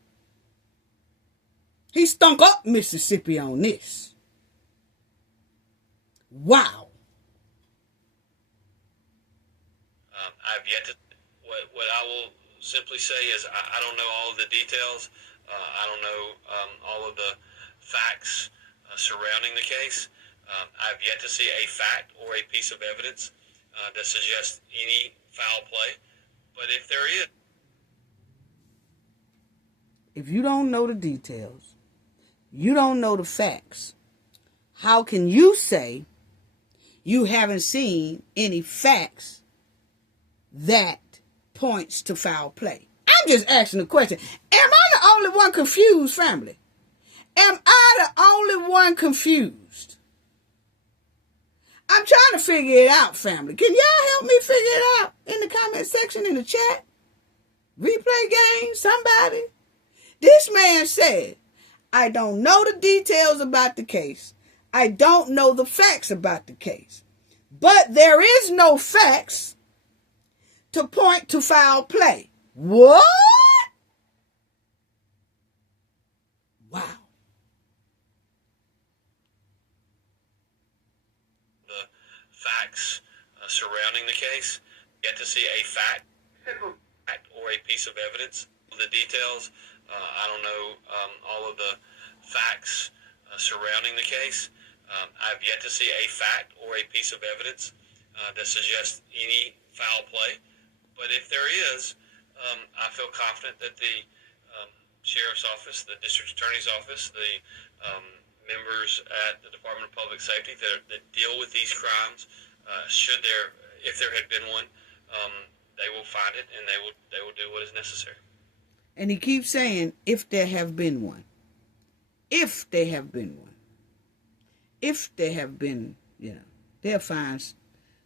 He stunk up Mississippi on this. Wow. I've yet to. What I will simply say is I don't know all of the details. I don't know all of the facts surrounding the case. I've yet to see a fact or a piece of evidence that suggests any foul play. But if there is, if you don't know the details, you don't know the facts, how can you say you haven't seen any facts that points to foul play? I'm just asking a question. Am I the only one confused, family? Am I the only one confused? I'm trying to figure it out, family. Can y'all help me figure it out in the comment section, in the chat? Replay game, somebody. This man said, I don't know the details about the case. I don't know the facts about the case. But there is no facts to point to foul play. What? Wow. The facts surrounding the case, yet to see a fact or a piece of evidence. The details, I don't know all of the facts surrounding the case. I've yet to see a fact or a piece of evidence that suggests any foul play. But if there is, I feel confident that the Sheriff's Office, the District Attorney's Office, the members at the Department of Public Safety that deal with these crimes, if there had been one, they will find it and they will do what is necessary. And he keeps saying, if there have been one. If there have been one. If there have been, they'll find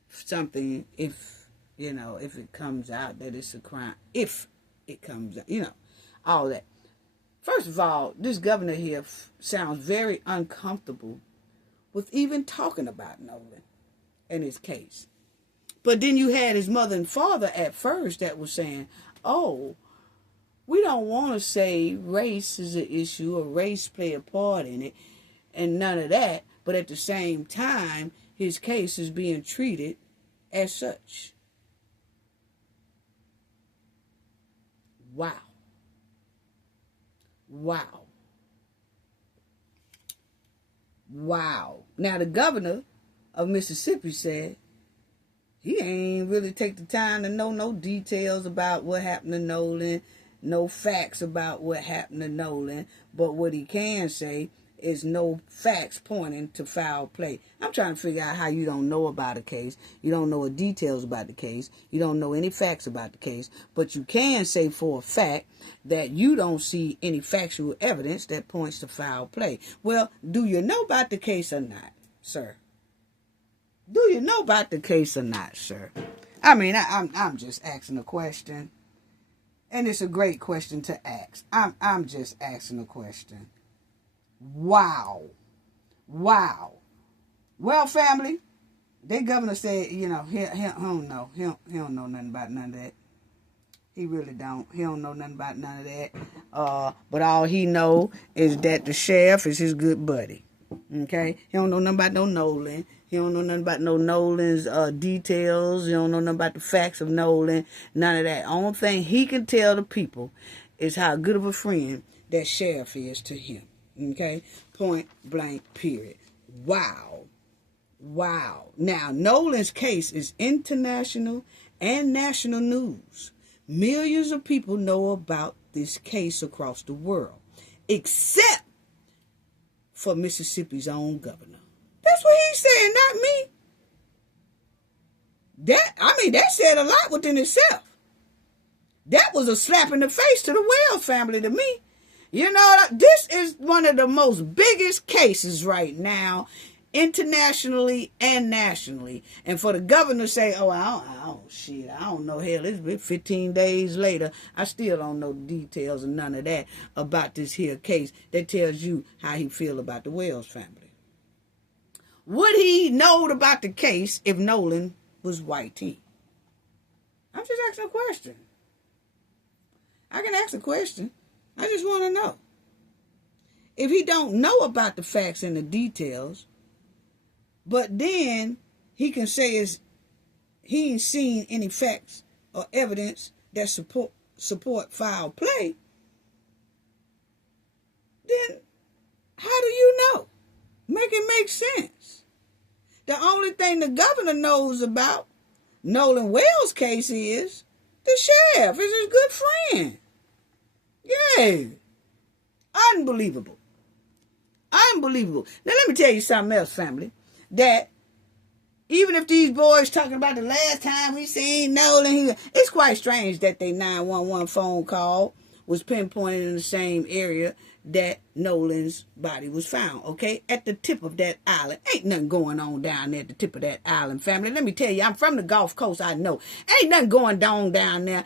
something if it comes out that it's a crime. If it comes out, all that. First of all, this governor here sounds very uncomfortable with even talking about Nolan and his case. But then you had his mother and father at first that was saying, oh, we don't want to say race is an issue or race play a part in it and none of that. But at the same time, his case is being treated as such. Wow. Wow. Wow. Now, the governor of Mississippi said he ain't really take the time to know no details about what happened to Nolan, no facts about what happened to Nolan, but what he can say is no facts pointing to foul play. I'm trying to figure out how you don't know about a case. You don't know the details about the case. You don't know any facts about the case. But you can say for a fact that you don't see any factual evidence that points to foul play. Well, do you know about the case or not, sir? Do you know about the case or not, sir? I mean, I'm just asking a question. And it's a great question to ask. I'm just asking a question. Wow. Wow. Well, family, their governor said, you know, he don't know. He don't know nothing about none of that. He really don't. He don't know nothing about none of that. But all he know is that the sheriff is his good buddy. Okay? He don't know nothing about no Nolan. He don't know nothing about no Nolan's details. He don't know nothing about the facts of Nolan. None of that. Only thing he can tell the people is how good of a friend that sheriff is to him. Okay? Point blank, period. Wow. Wow. Now, Nolan's case is international and national news. Millions of people know about this case across the world, except for Mississippi's own governor. That's what he said, not me. That said a lot within itself. That was a slap in the face to the Wells family to me. You know, this is one of the most biggest cases right now, internationally and nationally. And for the governor to say, oh, I don't know, hell, it's been 15 days later. I still don't know the details and none of that about this here case. That tells you how he feel about the Wells family. Would he know about the case if Nolan was white teen? I'm just asking a question. I can ask a question. I just want to know. If he don't know about the facts and the details, but then he can say he ain't seen any facts or evidence that support foul play, then how do you know? Make it make sense. The only thing the governor knows about Nolan Wells' case is the sheriff is his good friend. Yeah. Unbelievable. Unbelievable. Now, let me tell you something else, family. That even if these boys talking about the last time we seen Nolan, it's quite strange that their 911 phone call was pinpointed in the same area that Nolan's body was found, okay? At the tip of that island. Ain't nothing going on down there at the tip of that island, family. Let me tell you, I'm from the Gulf Coast, I know. Ain't nothing going on down there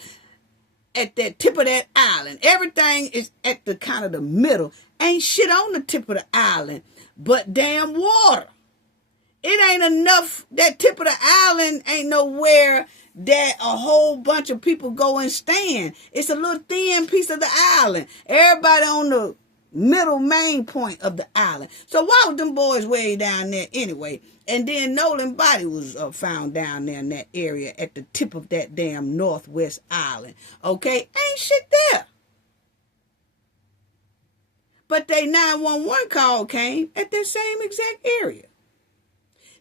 at that tip of that island. Everything is at the kind of the middle. Ain't shit on the tip of the island but damn water. It ain't enough. That tip of the island ain't nowhere that a whole bunch of people go and stand. It's a little thin piece of the island. Everybody on the middle main point of the island. So why was them boys way down there anyway? And then Nolan's body was found down there in that area at the tip of that damn northwest island. Okay? Ain't shit there. But they 911 call came at that same exact area.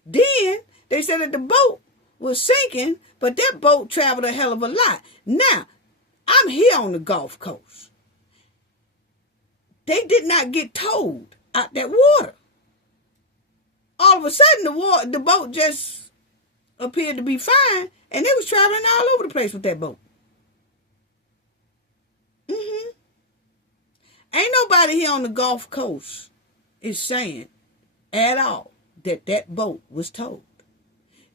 Then they said that the boat was sinking, but that boat traveled a hell of a lot. Now, I'm here on the Gulf Coast. They did not get towed out that water. All of a sudden, the boat just appeared to be fine, and they was traveling all over the place with that boat. Ain't nobody here on the Gulf Coast is saying at all that boat was towed.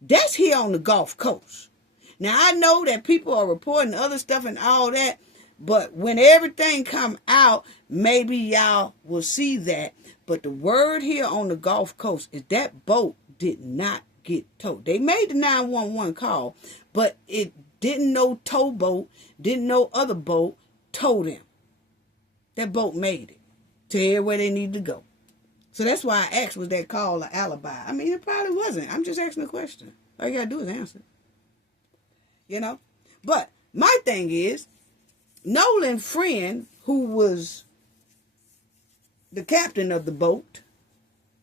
That's here on the Gulf Coast. Now, I know that people are reporting other stuff and all that, but when everything come out, maybe y'all will see that. But the word here on the Gulf Coast is that boat did not get towed. They made the 911 call, but it didn't no towboat, didn't no other boat tow them. That boat made it to everywhere they needed to go. So that's why I asked, was that call an alibi? I mean, it probably wasn't. I'm just asking a question. All you got to do is answer. You know? But my thing is, Nolan's friend, who was the captain of the boat,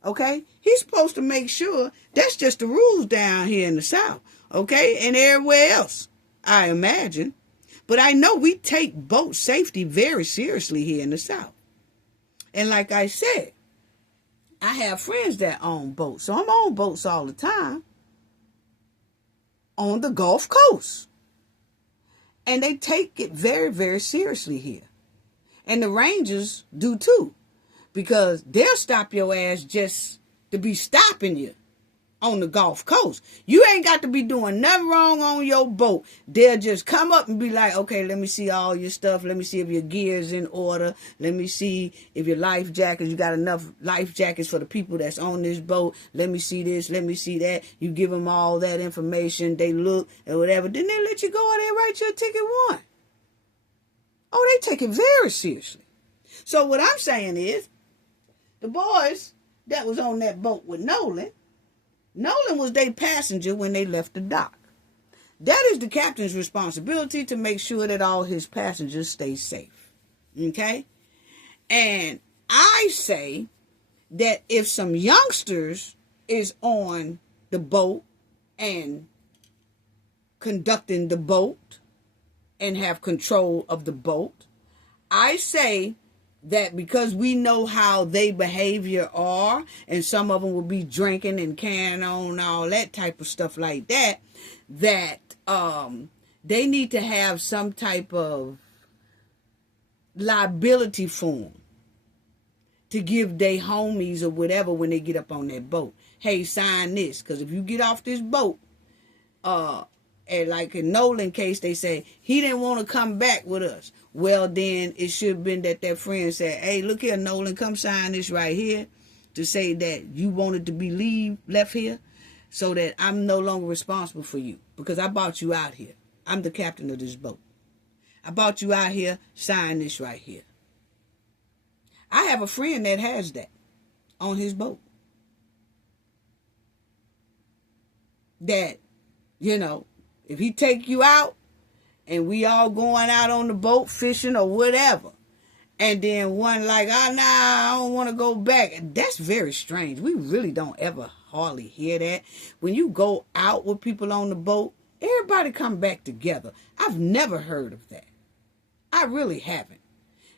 okay, he's supposed to make sure that's just the rules down here in the South, okay, and everywhere else, I imagine. But I know we take boat safety very seriously here in the South. And like I said, I have friends that own boats. So I'm on boats all the time on the Gulf Coast. And they take it very, very seriously here. And the Rangers do too. Because they'll stop your ass just to be stopping you on the Gulf Coast. You ain't got to be doing nothing wrong on your boat. They'll just come up and be like, okay, let me see all your stuff. Let me see if your gear is in order. Let me see if your life jackets, you got enough life jackets for the people that's on this boat. Let me see this. Let me see that. You give them all that information. They look and whatever. Then they let you go and they write you a ticket one. Oh, they take it very seriously. So what I'm saying is, the boys that was on that boat with Nolan was their passenger when they left the dock. That is the captain's responsibility to make sure that all his passengers stay safe. Okay? And I say that if some youngsters is on the boat and conducting the boat and have control of the boat, I say that because we know how they behavior are, and some of them will be drinking and carrying on all that type of stuff like that, that they need to have some type of liability form to give their homies or whatever when they get up on that boat. Hey, sign this, because if you get off this boat, and like in Nolan case, they say he didn't want to come back with us. Well, then it should have been that friend said, hey, look here, Nolan, come sign this right here to say that you wanted to be left here so that I'm no longer responsible for you because I brought you out here. I'm the captain of this boat. I brought you out here, sign this right here. I have a friend that has that on his boat. That, you know, if he take you out, and we all going out on the boat fishing or whatever, and then one like, oh, nah, I don't want to go back. That's very strange. We really don't ever hardly hear that. When you go out with people on the boat, everybody come back together. I've never heard of that. I really haven't.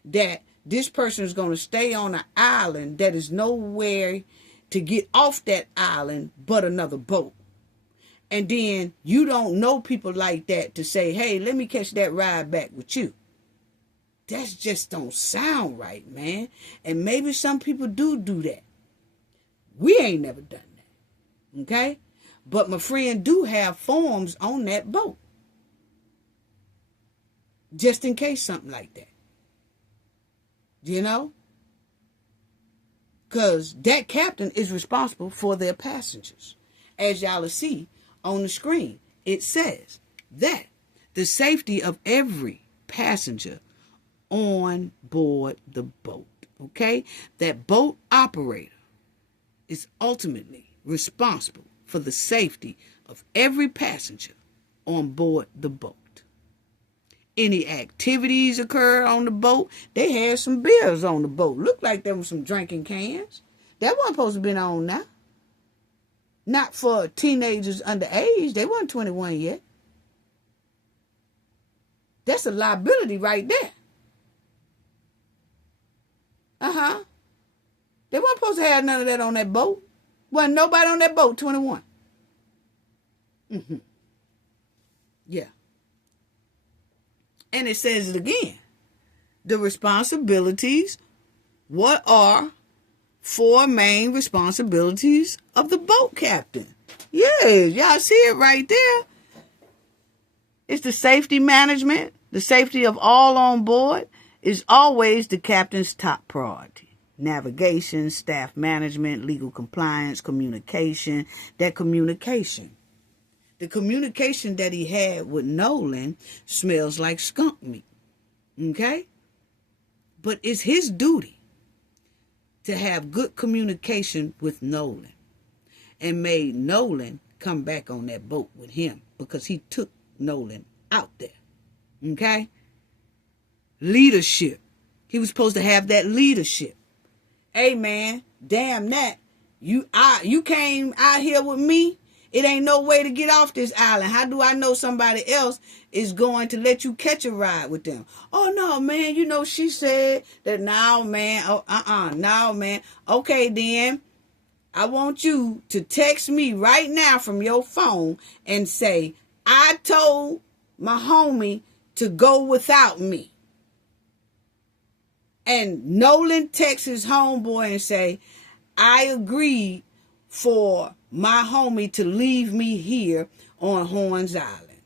That this person is going to stay on an island that is nowhere to get off that island but another boat. And then you don't know people like that to say, hey, let me catch that ride back with you. That just don't sound right, man. And maybe some people do that. We ain't never done that. Okay? But my friend do have forms on that boat. Just in case something like that. You know? Because that captain is responsible for their passengers. As y'all will see on the screen, it says that the safety of every passenger on board the boat, okay? That boat operator is ultimately responsible for the safety of every passenger on board the boat. Any activities occur on the boat, they had some beers on the boat. Looked like there was some drinking cans. That wasn't supposed to be on now. Not for teenagers underage. They weren't 21 yet. That's a liability right there. Uh-huh. They weren't supposed to have none of that on that boat. Wasn't nobody on that boat 21. Mm-hmm. Yeah. And it says it again. The responsibilities, what are 4 main responsibilities of the boat captain? Yes, y'all see it right there. It's the safety management. The safety of all on board is always the captain's top priority. Navigation, staff management, legal compliance, communication. That communication. The communication that he had with Nolan smells like skunk meat. Okay? But it's his duty to have good communication with Nolan and made Nolan come back on that boat with him because he took Nolan out there. Okay? Leadership. He was supposed to have that leadership. Hey, man, damn that. You came out here with me. It ain't no way to get off this island. How do I know somebody else is going to let you catch a ride with them? Oh, no, man. You know, she said that now, man. Oh, no, man. Okay, then. I want you to text me right now from your phone and say, I told my homie to go without me. And Nolan texts his homeboy and say, I agreed for my homie to leave me here on Horns Island.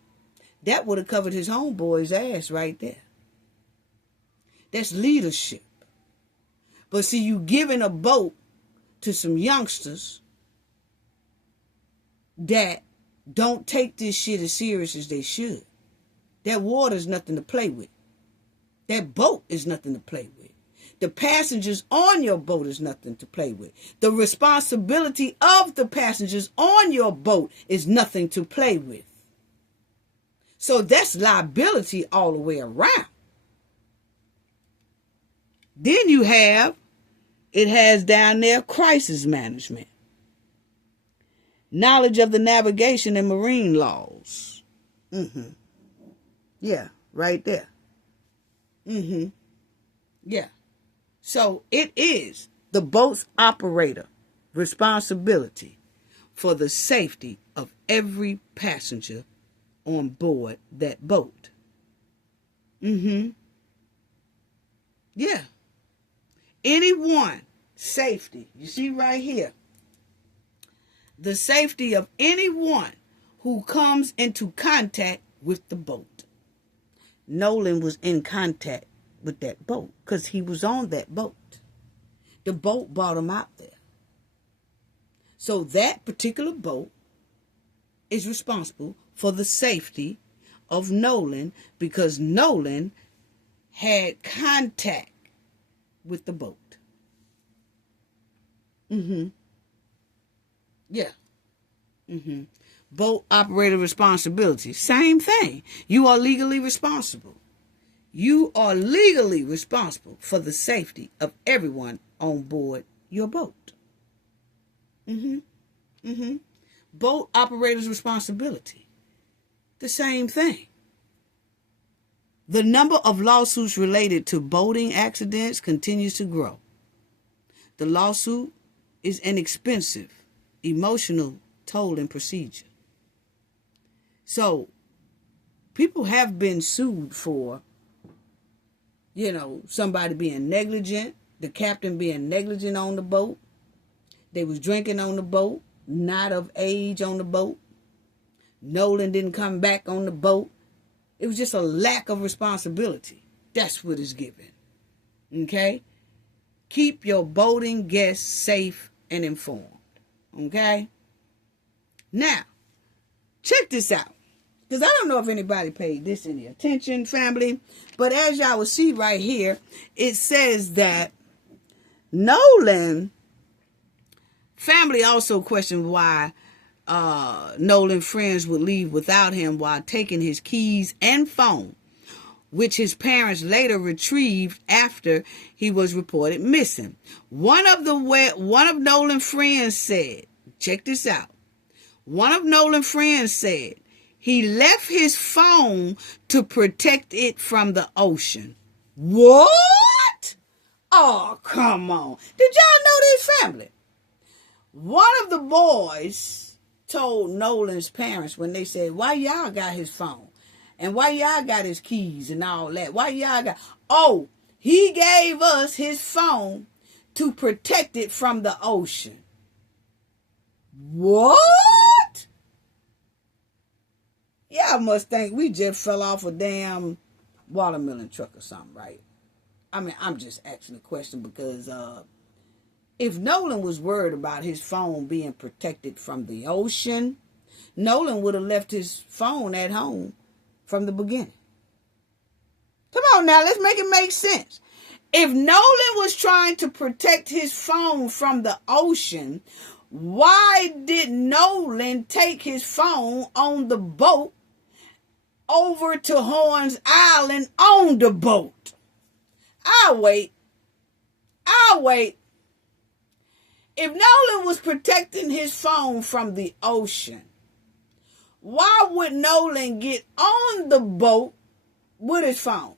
That would have covered his homeboy's ass right there. That's leadership. But see, you giving a boat to some youngsters that don't take this shit as serious as they should. That water's nothing to play with. That boat is nothing to play with. The passengers on your boat is nothing to play with. The responsibility of the passengers on your boat is nothing to play with. So that's liability all the way around. Then you have, it has down there, crisis management. Knowledge of the navigation and marine laws. Yeah, right there. Yeah. So it is the boat's operator responsibility for the safety of every passenger on board that boat. Yeah. Anyone, safety. You see right here. The safety of anyone who comes into contact with the boat. Nolan was in contact with that boat because he was on that boat. The boat brought him out there. So that particular boat is responsible for the safety of Nolan because Nolan had contact with the boat. Yeah. Boat operator responsibility. Same thing. You are legally responsible. You are legally responsible for the safety of everyone on board your boat. Boat operator's responsibility. The same thing. The number of lawsuits related to boating accidents continues to grow. The lawsuit is an expensive, emotional tolling procedure. So, people have been sued for, somebody being negligent, the captain being negligent on the boat. They was drinking on the boat, not of age on the boat. Nolan didn't come back on the boat. It was just a lack of responsibility. That's what it's given. Okay? Keep your boating guests safe and informed. Okay? Now, check this out. Because I don't know if anybody paid this any attention, family. But as y'all will see right here, it says that Nolan family also questioned why Nolan friends would leave without him while taking his keys and phone, which his parents later retrieved after he was reported missing. One of Nolan's friends said, check this out. One of Nolan's friends said he left his phone to protect it from the ocean. What? Oh, come on. Did y'all know this, family? One of the boys told Nolan's parents when they said, why y'all got his phone? And why y'all got his keys and all that? Why y'all got... Oh, he gave us his phone to protect it from the ocean. What? Y'all must think we just fell off a damn watermelon truck or something, right? I mean, I'm just asking a question because if Nolan was worried about his phone being protected from the ocean, Nolan would have left his phone at home from the beginning. Come on now, let's make it make sense. If Nolan was trying to protect his phone from the ocean, why did Nolan take his phone on the boat over to Horns Island on the boat? I'll wait. If Nolan was protecting his phone from the ocean, why would Nolan get on the boat with his phone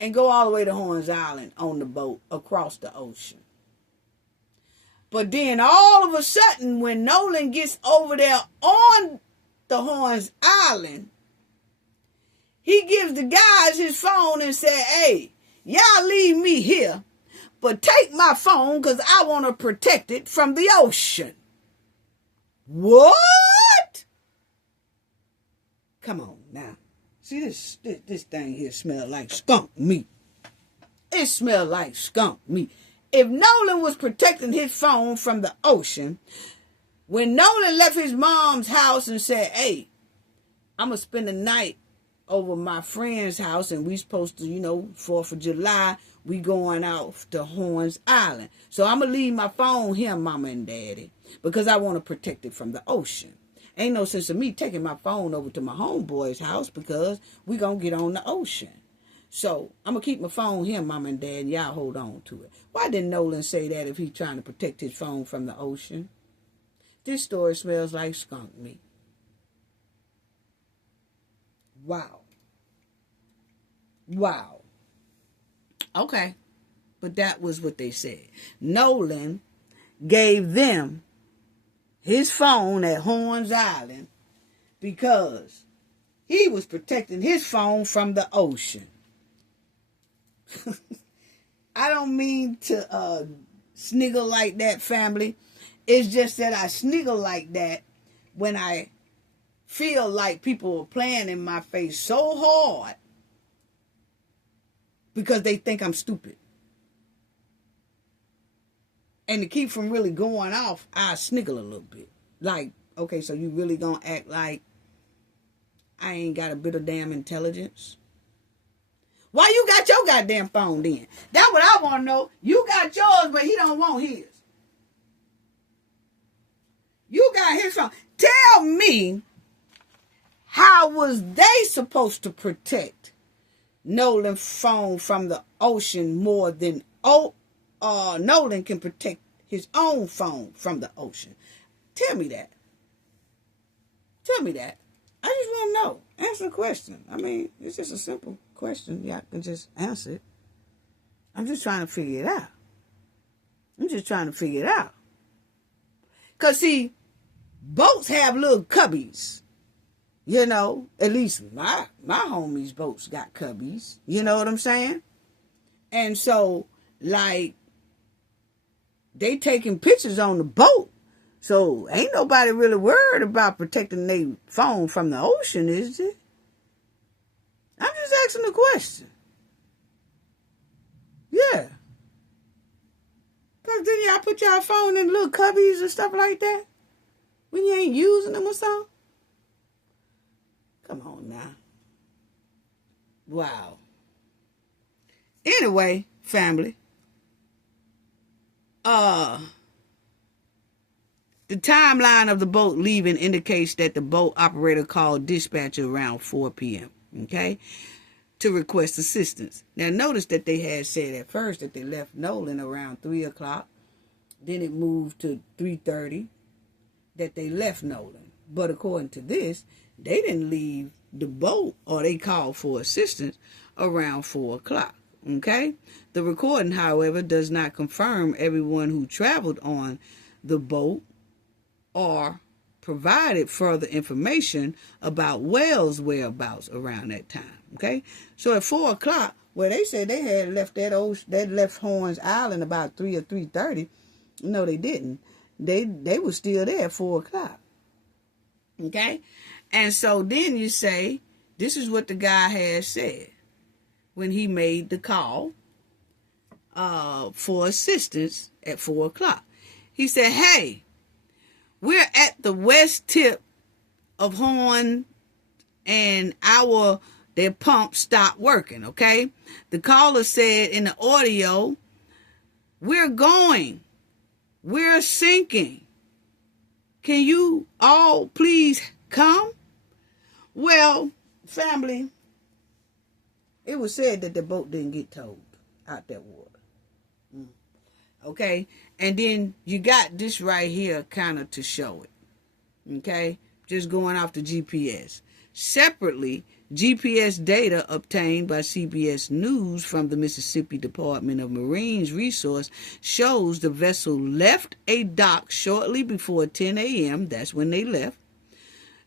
and go all the way to Horns Island on the boat across the ocean? But then all of a sudden, when Nolan gets over there on the Horns Island, he gives the guys his phone and said, hey, y'all leave me here, but take my phone because I want to protect it from the ocean. What? Come on now. See, this thing here smell like skunk meat. It smell like skunk meat. If Nolan was protecting his phone from the ocean, when Nolan left his mom's house and said, hey, I'm going to spend the night over my friend's house and we supposed to, 4th of July, we going out to Horns Island. So I'm going to leave my phone here, Mama and Daddy, because I want to protect it from the ocean. Ain't no sense of me taking my phone over to my homeboy's house because we going to get on the ocean. So I'm going to keep my phone here, Mama and Dad, and y'all hold on to it. Why didn't Nolan say that if he's trying to protect his phone from the ocean? This story smells like skunk meat. Wow. Okay. But that was what they said. Nolan gave them his phone at Horns Island because he was protecting his phone from the ocean. I don't mean to sniggle like that, family. It's just that I sniggle like that when I feel like people are playing in my face so hard because they think I'm stupid. And to keep from really going off, I sniggle a little bit. Like, okay, so you really gonna act like I ain't got a bit of damn intelligence? Why you got your goddamn phone then? That's what I want to know. You got yours, but he don't want his. You got his phone. Tell me, how was they supposed to protect Nolan's phone from the ocean more than Nolan can protect his own phone from the ocean? Tell me that. Tell me that. I just want to know. Answer the question. I mean, it's just a simple question. Y'all can just answer it. I'm just trying to figure it out. Because, see, boats have little cubbies. At least my homies' boats got cubbies. You know what I'm saying? And so, like, they taking pictures on the boat. So, ain't nobody really worried about protecting their phone from the ocean, is it? I'm just asking a question. Yeah. Because then y'all put y'all phone in little cubbies and stuff like that when you ain't using them or something. Come on now. Wow. Anyway, family. The timeline of the boat leaving indicates that the boat operator called dispatcher around 4 p.m., okay, to request assistance. Now, notice that they had said at first that they left Nolan around 3 o'clock. Then it moved to 3:30 that they left Nolan. But according to this, they didn't leave the boat, or they called for assistance around 4 o'clock, okay? The recording, however, does not confirm everyone who traveled on the boat or provided further information about Wells' whereabouts around that time, okay? So at 4 o'clock, well, they said they had left left Horns Island about 3 or 3:30. No, they didn't. They were still there at 4 o'clock, okay? And so then you say, this is what the guy had said when he made the call for assistance at 4 o'clock. He said, hey, we're at the west tip of Horn, and our their pump stopped working, okay? The caller said in the audio, we're going. We're sinking. Can you all please come? Well, family, it was said that the boat didn't get towed out that water. Okay? And then you got this right here kind of to show it. Okay? Just going off the GPS. Separately, GPS data obtained by CBS News from the Mississippi Department of Marine Resources shows the vessel left a dock shortly before 10 a.m. That's when they left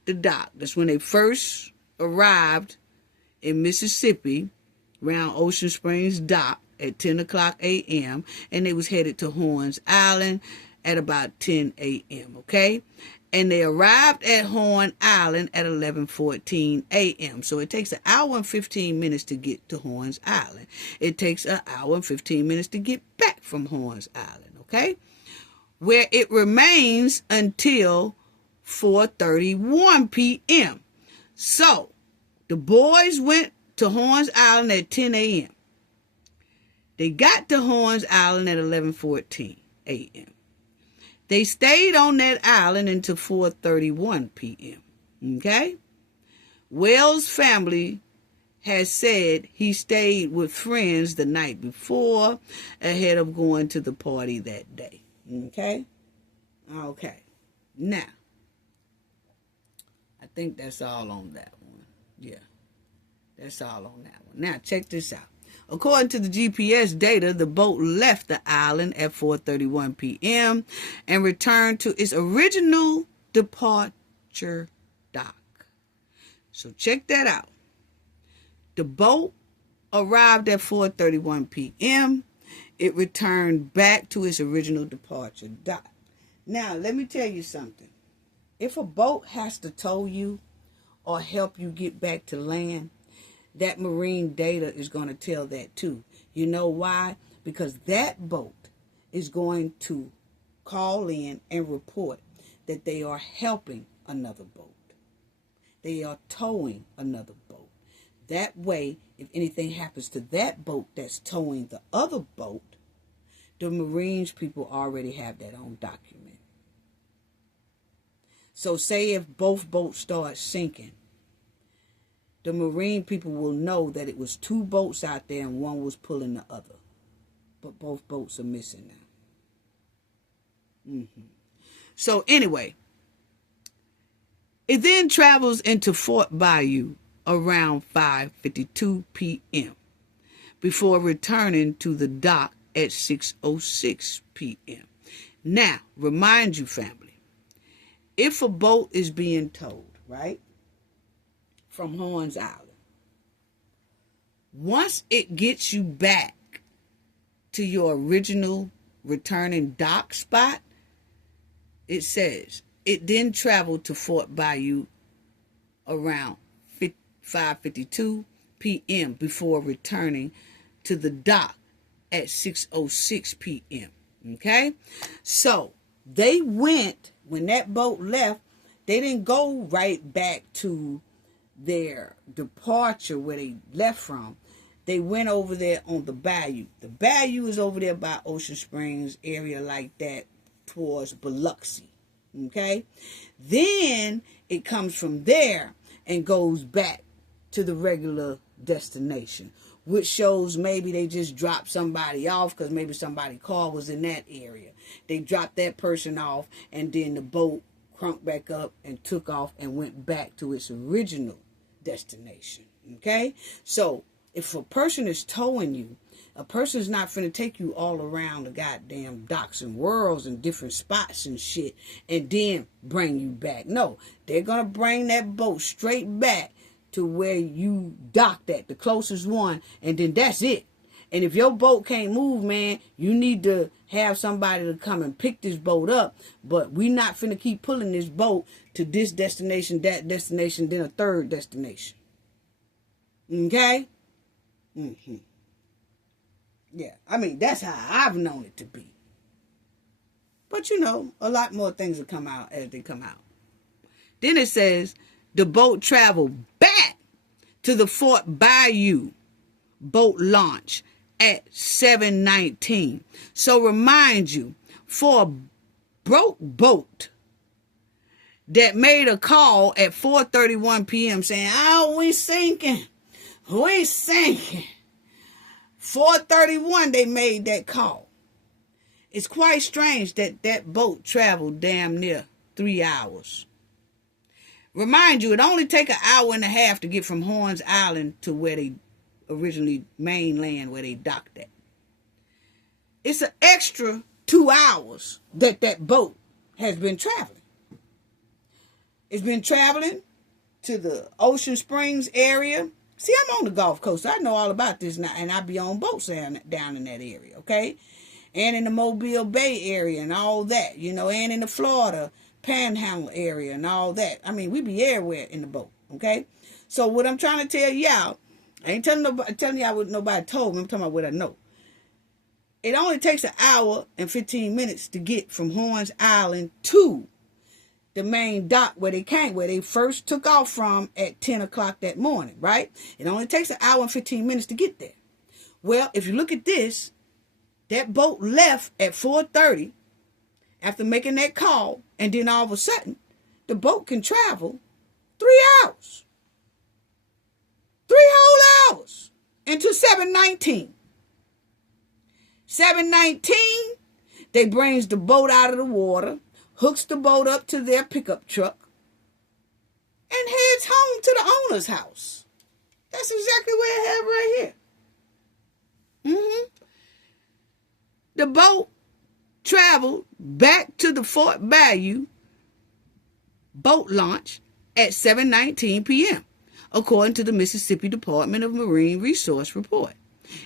the dock. That's when they first arrived in Mississippi around Ocean Springs Dock at 10 o'clock a.m. and they was headed to Horns Island at about 10 a.m., okay? And they arrived at Horn Island at 11:14 a.m. So it takes an hour and 15 minutes to get to Horns Island. It takes an hour and 15 minutes to get back from Horns Island, okay? Where it remains until 4:31 p.m. So the boys went to Horns Island at 10 a.m. They got to Horns Island at 11:14 a.m. They stayed on that island until 4:31 p.m. Okay? Wells' family has said he stayed with friends the night before ahead of going to the party that day. Okay? Okay. Now, I think that's all on that one. Yeah. That's all on that one. Now, check this out. According to the GPS data, the boat left the island at 4:31 p.m. and returned to its original departure dock. So check that out. The boat arrived at 4:31 p.m. It returned back to its original departure dock. Now, let me tell you something. If a boat has to tow you or help you get back to land, that marine data is going to tell that too. You know why? Because that boat is going to call in and report that they are helping another boat. They are towing another boat. That way, if anything happens to that boat that's towing the other boat, the Marines people already have that on document. So say if both boats start sinking, the Marine people will know that it was two boats out there and one was pulling the other. But both boats are missing now. So anyway, it then travels into Fort Bayou around 5:52 p.m. before returning to the dock at 6:06 p.m. Now, remind you, family, if a boat is being towed, right, from Horns Island, once it gets you back to your original returning dock spot, it says it then traveled to Fort Bayou around 5:52 p.m. before returning to the dock at 6:06 p.m. Okay? So they went, when that boat left, they didn't go right back to their departure where they left from. They went over there on the bayou. The bayou is over there by Ocean Springs area like that towards Biloxi. Okay? Then it comes from there and goes back to the regular destination, which shows maybe they just dropped somebody off because maybe somebody's car was in that area. They dropped that person off and then the boat crunked back up and took off and went back to its original destination. Okay? So if a person is towing you, a person is not finna take you all around the goddamn docks and worlds and different spots and shit and then bring you back. No, they're gonna bring that boat straight back to where you docked at, the closest one, and then that's it. And if your boat can't move, man, you need to have somebody to come and pick this boat up. But we not finna keep pulling this boat to this destination, that destination, then a third destination. Okay? Yeah, I mean, that's how I've known it to be. But you know, a lot more things will come out as they come out. Then it says the boat traveled back to the Fort Bayou boat launch at 7:19. So remind you, for a broke boat that made a call at 4:31 p.m. saying, oh, we sinking. 4:31 they made that call. It's quite strange that that boat traveled damn near 3 hours. Remind you, it only take an hour and a half to get from Horns Island to where they originally mainland, where they docked at. It's an extra 2 hours that that boat has been traveling. It's been traveling to the Ocean Springs area. See, I'm on the Gulf Coast. I know all about this now, and I be on boats down in that area, okay? And in the Mobile Bay area and all that, you know, and in the Florida Panhandle area and all that. I mean, we be everywhere in the boat, okay? So what I'm trying to tell y'all, I ain't telling y'all what nobody told me. I'm talking about what I know. It only takes an hour and 15 minutes to get from Horns Island to the main dock where they first took off from at 10 o'clock that morning, right? It only takes an hour and 15 minutes to get there. Well, if you look at this, that boat left at 4:30 after making that call, and then all of a sudden, the boat can travel 3 hours. 3 whole hours into 7:19. 7:19, they brings the boat out of the water, hooks the boat up to their pickup truck, and heads home to the owner's house. That's exactly where it had right here. The boat traveled back to the Fort Bayou boat launch at 7:19 p.m., according to the Mississippi Department of Marine Resource report.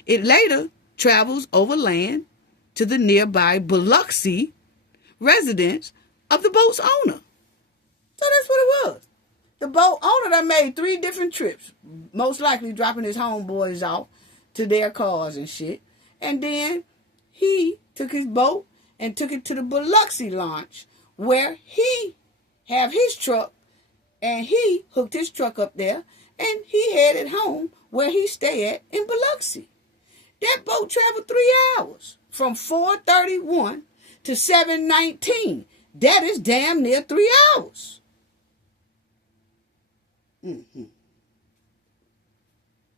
It later travels overland to the nearby Biloxi residence of the boat's owner. So that's what it was. The boat owner that made 3 different trips, most likely dropping his homeboys off to their cars and shit. And then he took his boat and took it to the Biloxi launch where he have his truck, and he hooked his truck up there, and he headed home where he stay at in Biloxi. That boat traveled 3 hours from 4:31 to 7:19. That is damn near 3 hours.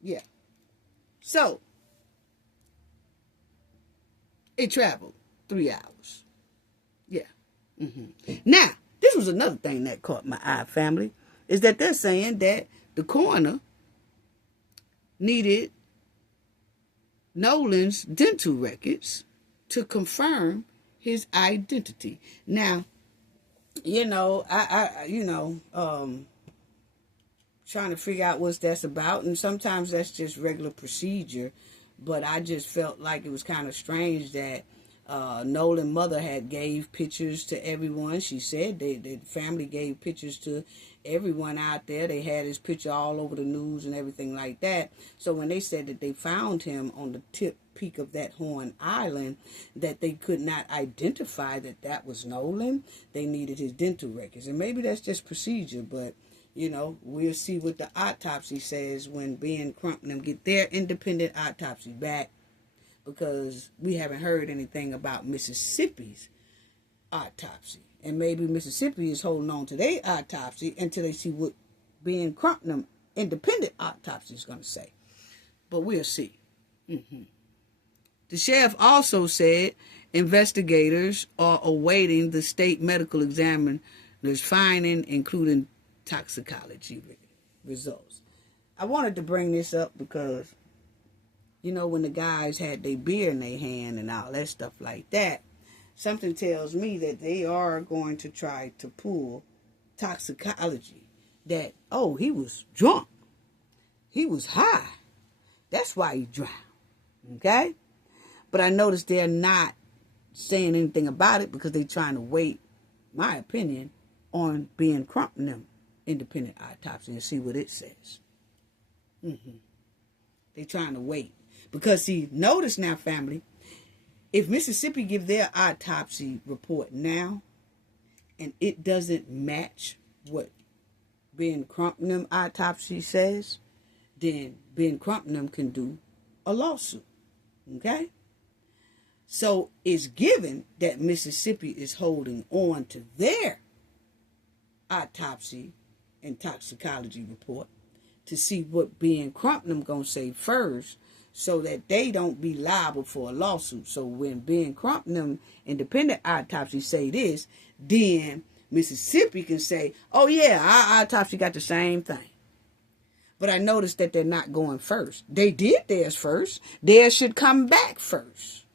Yeah. So, it traveled 3 hours. Yeah. Now, this was another thing that caught my eye, family, is that they're saying that the coroner needed Nolan's dental records to confirm his identity. Now, you know, trying to figure out what that's about, and sometimes that's just regular procedure, but I just felt like it was kind of strange that Nolan's mother had gave pictures to everyone. She said the family gave pictures to everyone out there. They had his picture all over the news and everything like that. So when they said that they found him on the tip peak of that Horn Island, that they could not identify that was Nolan, they needed his dental records. And maybe that's just procedure, but you know, we'll see what the autopsy says when Ben Crump and them get their independent autopsy back, because we haven't heard anything about Mississippi's autopsy. And maybe Mississippi is holding on to their autopsy until they see what Ben Crump and them independent autopsy is going to say. But we'll see. The sheriff also said investigators are awaiting the state medical examiner's finding, including toxicology results. I wanted to bring this up because, you know, when the guys had their beer in their hand and all that stuff like that, something tells me that they are going to try to pull toxicology. That, oh, he was drunk. He was high. That's why he drowned. Okay? But I noticed they're not saying anything about it because they're trying to wait, my opinion, on being Crump and them independent autopsy and see what it says. They're trying to wait. Because, see, notice now, family, if Mississippi give their autopsy report now and it doesn't match what Ben Crump and them autopsy says, then Ben Crump can do a lawsuit. Okay? So it's given that Mississippi is holding on to their autopsy and toxicology report to see what Ben Crump gonna say first, so that they don't be liable for a lawsuit. So when Ben Crump independent autopsy say this, then Mississippi can say, oh yeah, our autopsy got the same thing. But I noticed that they're not going first. They did theirs first. Theirs should come back first.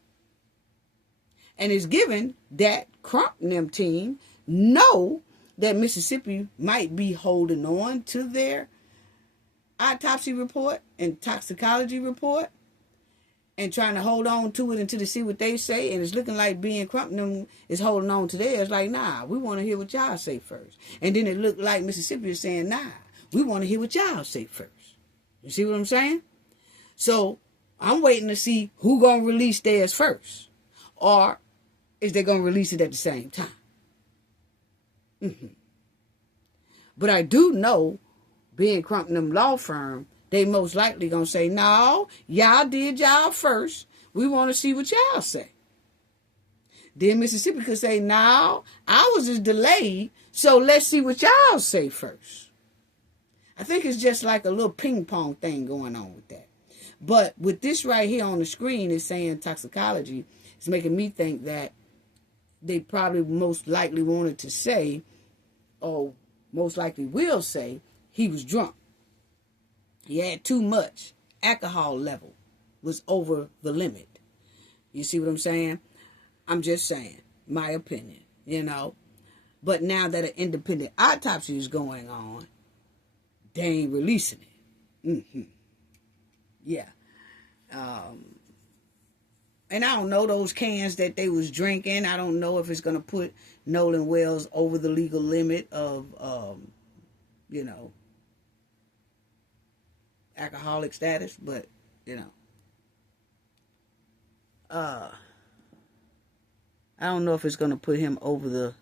And it's given that Crump team know that Mississippi might be holding on to their autopsy report and toxicology report and trying to hold on to it until to see what they say, and it's looking like Ben Crump is holding on to theirs. Like, nah, we want to hear what y'all say first. And then it looked like Mississippi is saying, nah, we want to hear what y'all say first. You see what I'm saying? So I'm waiting to see who gonna release theirs first, or is they gonna release it at the same time? But I do know Ben Crump law firm, they most likely gonna say, no, y'all did y'all first. We want to see what y'all say. Then Mississippi could say, no, ours is delayed, so let's see what y'all say first. I think it's just like a little ping pong thing going on with that. But with this right here on the screen, it's saying toxicology. It's making me think that they probably most likely wanted to say, or most likely will say, he was drunk. He had too much. Alcohol level was over the limit. You see what I'm saying? I'm just saying, my opinion, you know. But now that an independent autopsy is going on, they ain't releasing it. Yeah. And I don't know those cans that they was drinking. I don't know if it's going to put Nolan Wells over the legal limit of, you know, alcoholic status. But, you know, I don't know if it's going to put him over the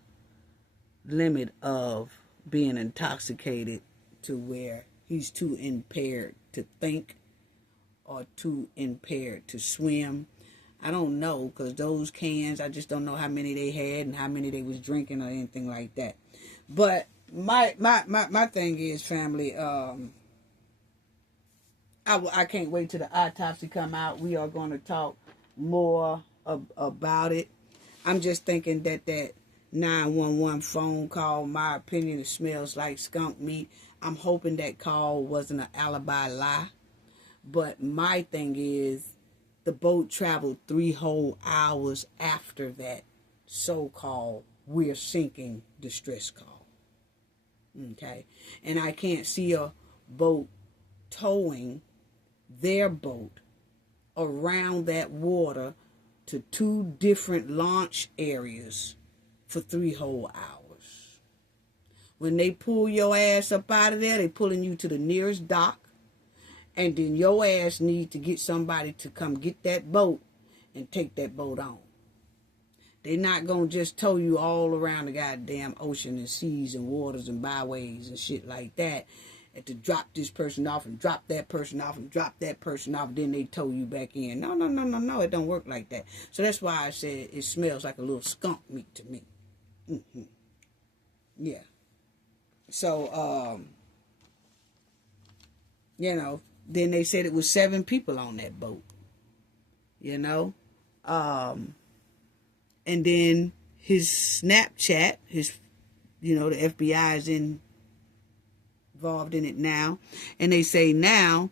limit of being intoxicated to where he's too impaired to think or too impaired to swim. I don't know, because those cans, I just don't know how many they had and how many they was drinking or anything like that. But my thing is, family, I can't wait till the autopsy come out. We are going to talk more about it. I'm just thinking that 911 phone call, my opinion, it smells like skunk meat. I'm hoping that call wasn't an alibi lie. But my thing is, the boat traveled 3 whole hours after that so-called we're sinking distress call. Okay? And I can't see a boat towing their boat around that water to 2 different launch areas for 3 whole hours. When they pull your ass up out of there, they pulling you to the nearest dock. And then your ass need to get somebody to come get that boat and take that boat on. They're not going to just tow you all around the goddamn ocean and seas and waters and byways and shit like that. And to drop this person off and drop that person off and drop that person off. Then they tow you back in. No. It don't work like that. So that's why I said it smells like a little skunk meat to me. Yeah. So, you know. Then they said it was 7 people on that boat, you know. And then his Snapchat, the FBI is involved in it now. And they say now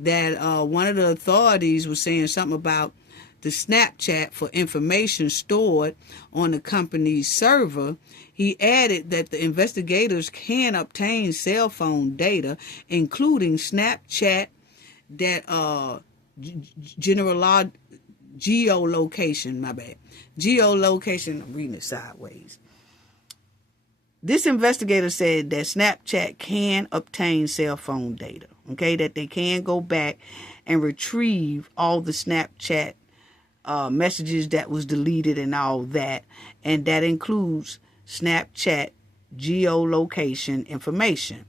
that one of the authorities was saying something about the Snapchat for information stored on the company's server. He added that the investigators can obtain cell phone data, including Snapchat, that geolocation, I'm reading it sideways. This investigator said that Snapchat can obtain cell phone data, okay, that they can go back and retrieve all the Snapchat messages that was deleted and all that, and that includes Snapchat geolocation information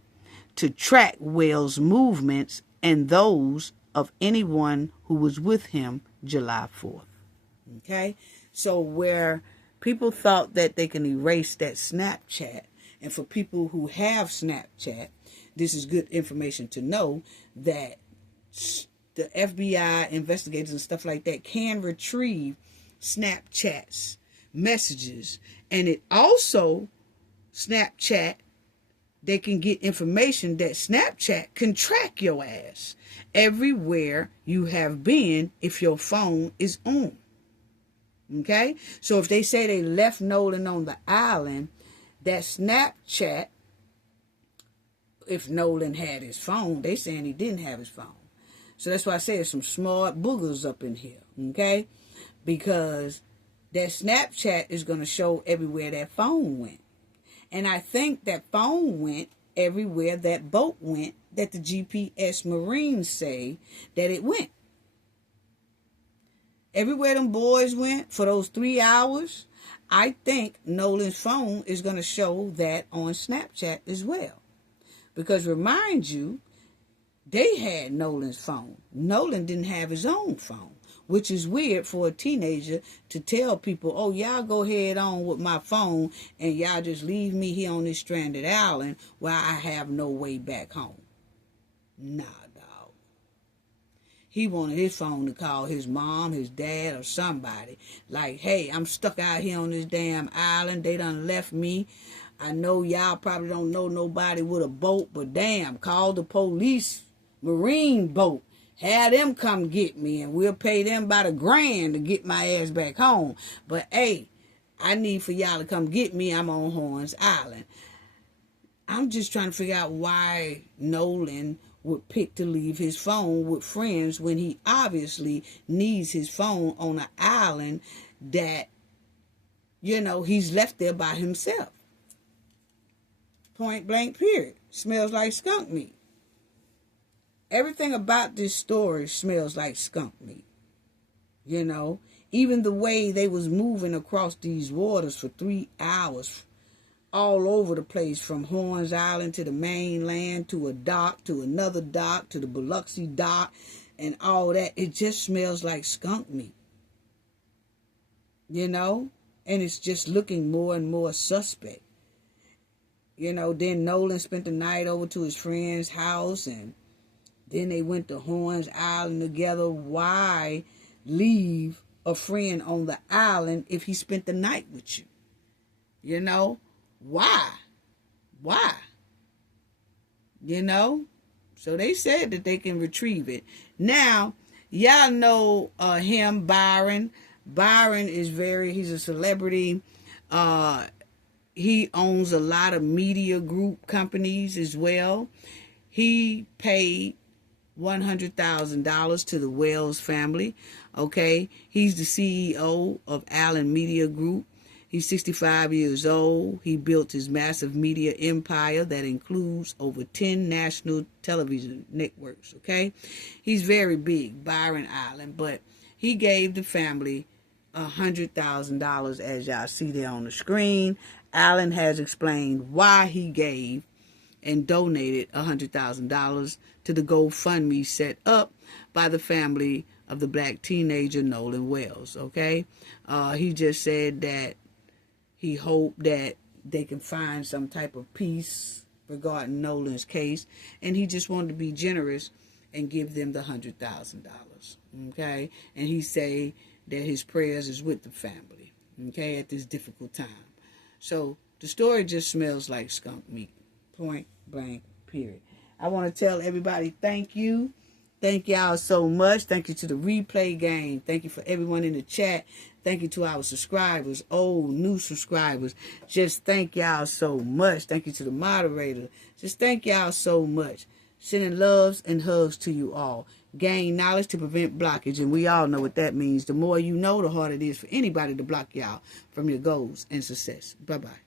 to track Wells' movements and those of anyone who was with him July 4th. Okay? So where people thought that they can erase that Snapchat, and for people who have Snapchat, this is good information to know that the FBI investigators and stuff like that can retrieve Snapchat's messages. And it also, Snapchat, they can get information that Snapchat can track your ass everywhere you have been if your phone is on. Okay? So if they say they left Nolan on the island, that Snapchat, if Nolan had his phone, they saying he didn't have his phone. So that's why I say there's some smart boogers up in here, okay? Because that Snapchat is going to show everywhere that phone went. And I think that phone went everywhere that boat went that the GPS Marines say that it went. Everywhere them boys went for those 3 hours, I think Nolan's phone is going to show that on Snapchat as well. Because remind you, they had Nolan's phone. Nolan didn't have his own phone, which is weird for a teenager to tell people, oh, y'all go head on with my phone and y'all just leave me here on this stranded island while I have no way back home. Nah, dog. He wanted his phone to call his mom, his dad, or somebody. Like, hey, I'm stuck out here on this damn island. They done left me. I know y'all probably don't know nobody with a boat, but damn, call the police Marine boat. Have them come get me, and we'll pay them about $1,000 to get my ass back home. But, hey, I need for y'all to come get me. I'm on Horns Island. I'm just trying to figure out why Nolan would pick to leave his phone with friends when he obviously needs his phone on an island that, you know, he's left there by himself. Point blank, period. Smells like skunk meat. Everything about this story smells like skunk meat. You know, even the way they was moving across these waters for 3 hours, all over the place, from Horns Island to the mainland, to a dock, to another dock, to the Biloxi dock, and all that. It just smells like skunk meat. You know, and it's just looking more and more suspect. You know, then Nolan spent the night over to his friend's house, and then they went to Horns Island together. Why leave a friend on the island if he spent the night with you? You know? Why? Why? You know? So they said that they can retrieve it. Now, y'all know him, Byron. Byron is he's a celebrity. He owns a lot of media group companies as well. He paid $100,000 to the Wells family. Okay, he's the CEO of Allen Media Group. He's 65 years old. He built his massive media empire that includes over 10 national television networks. Okay, he's very big, Byron Allen, but he gave the family $100,000, as y'all see there on the screen. Allen has explained why he gave and donated $100,000 to the GoFundMe set up by the family of the black teenager Nolan Wells, okay? He just said that he hoped that they can find some type of peace regarding Nolan's case, and he just wanted to be generous and give them the $100,000, okay? And he say that his prayers is with the family, okay, at this difficult time. So the story just smells like skunk meat, point blank, period. I want to tell everybody thank you. Thank y'all so much. Thank you to the replay game. Thank you for everyone in the chat. Thank you to our subscribers, old, new subscribers. Just thank y'all so much. Thank you to the moderator. Just thank y'all so much. Sending loves and hugs to you all. Gain knowledge to prevent blockage, and we all know what that means. The more you know, the harder it is for anybody to block y'all from your goals and success. Bye-bye.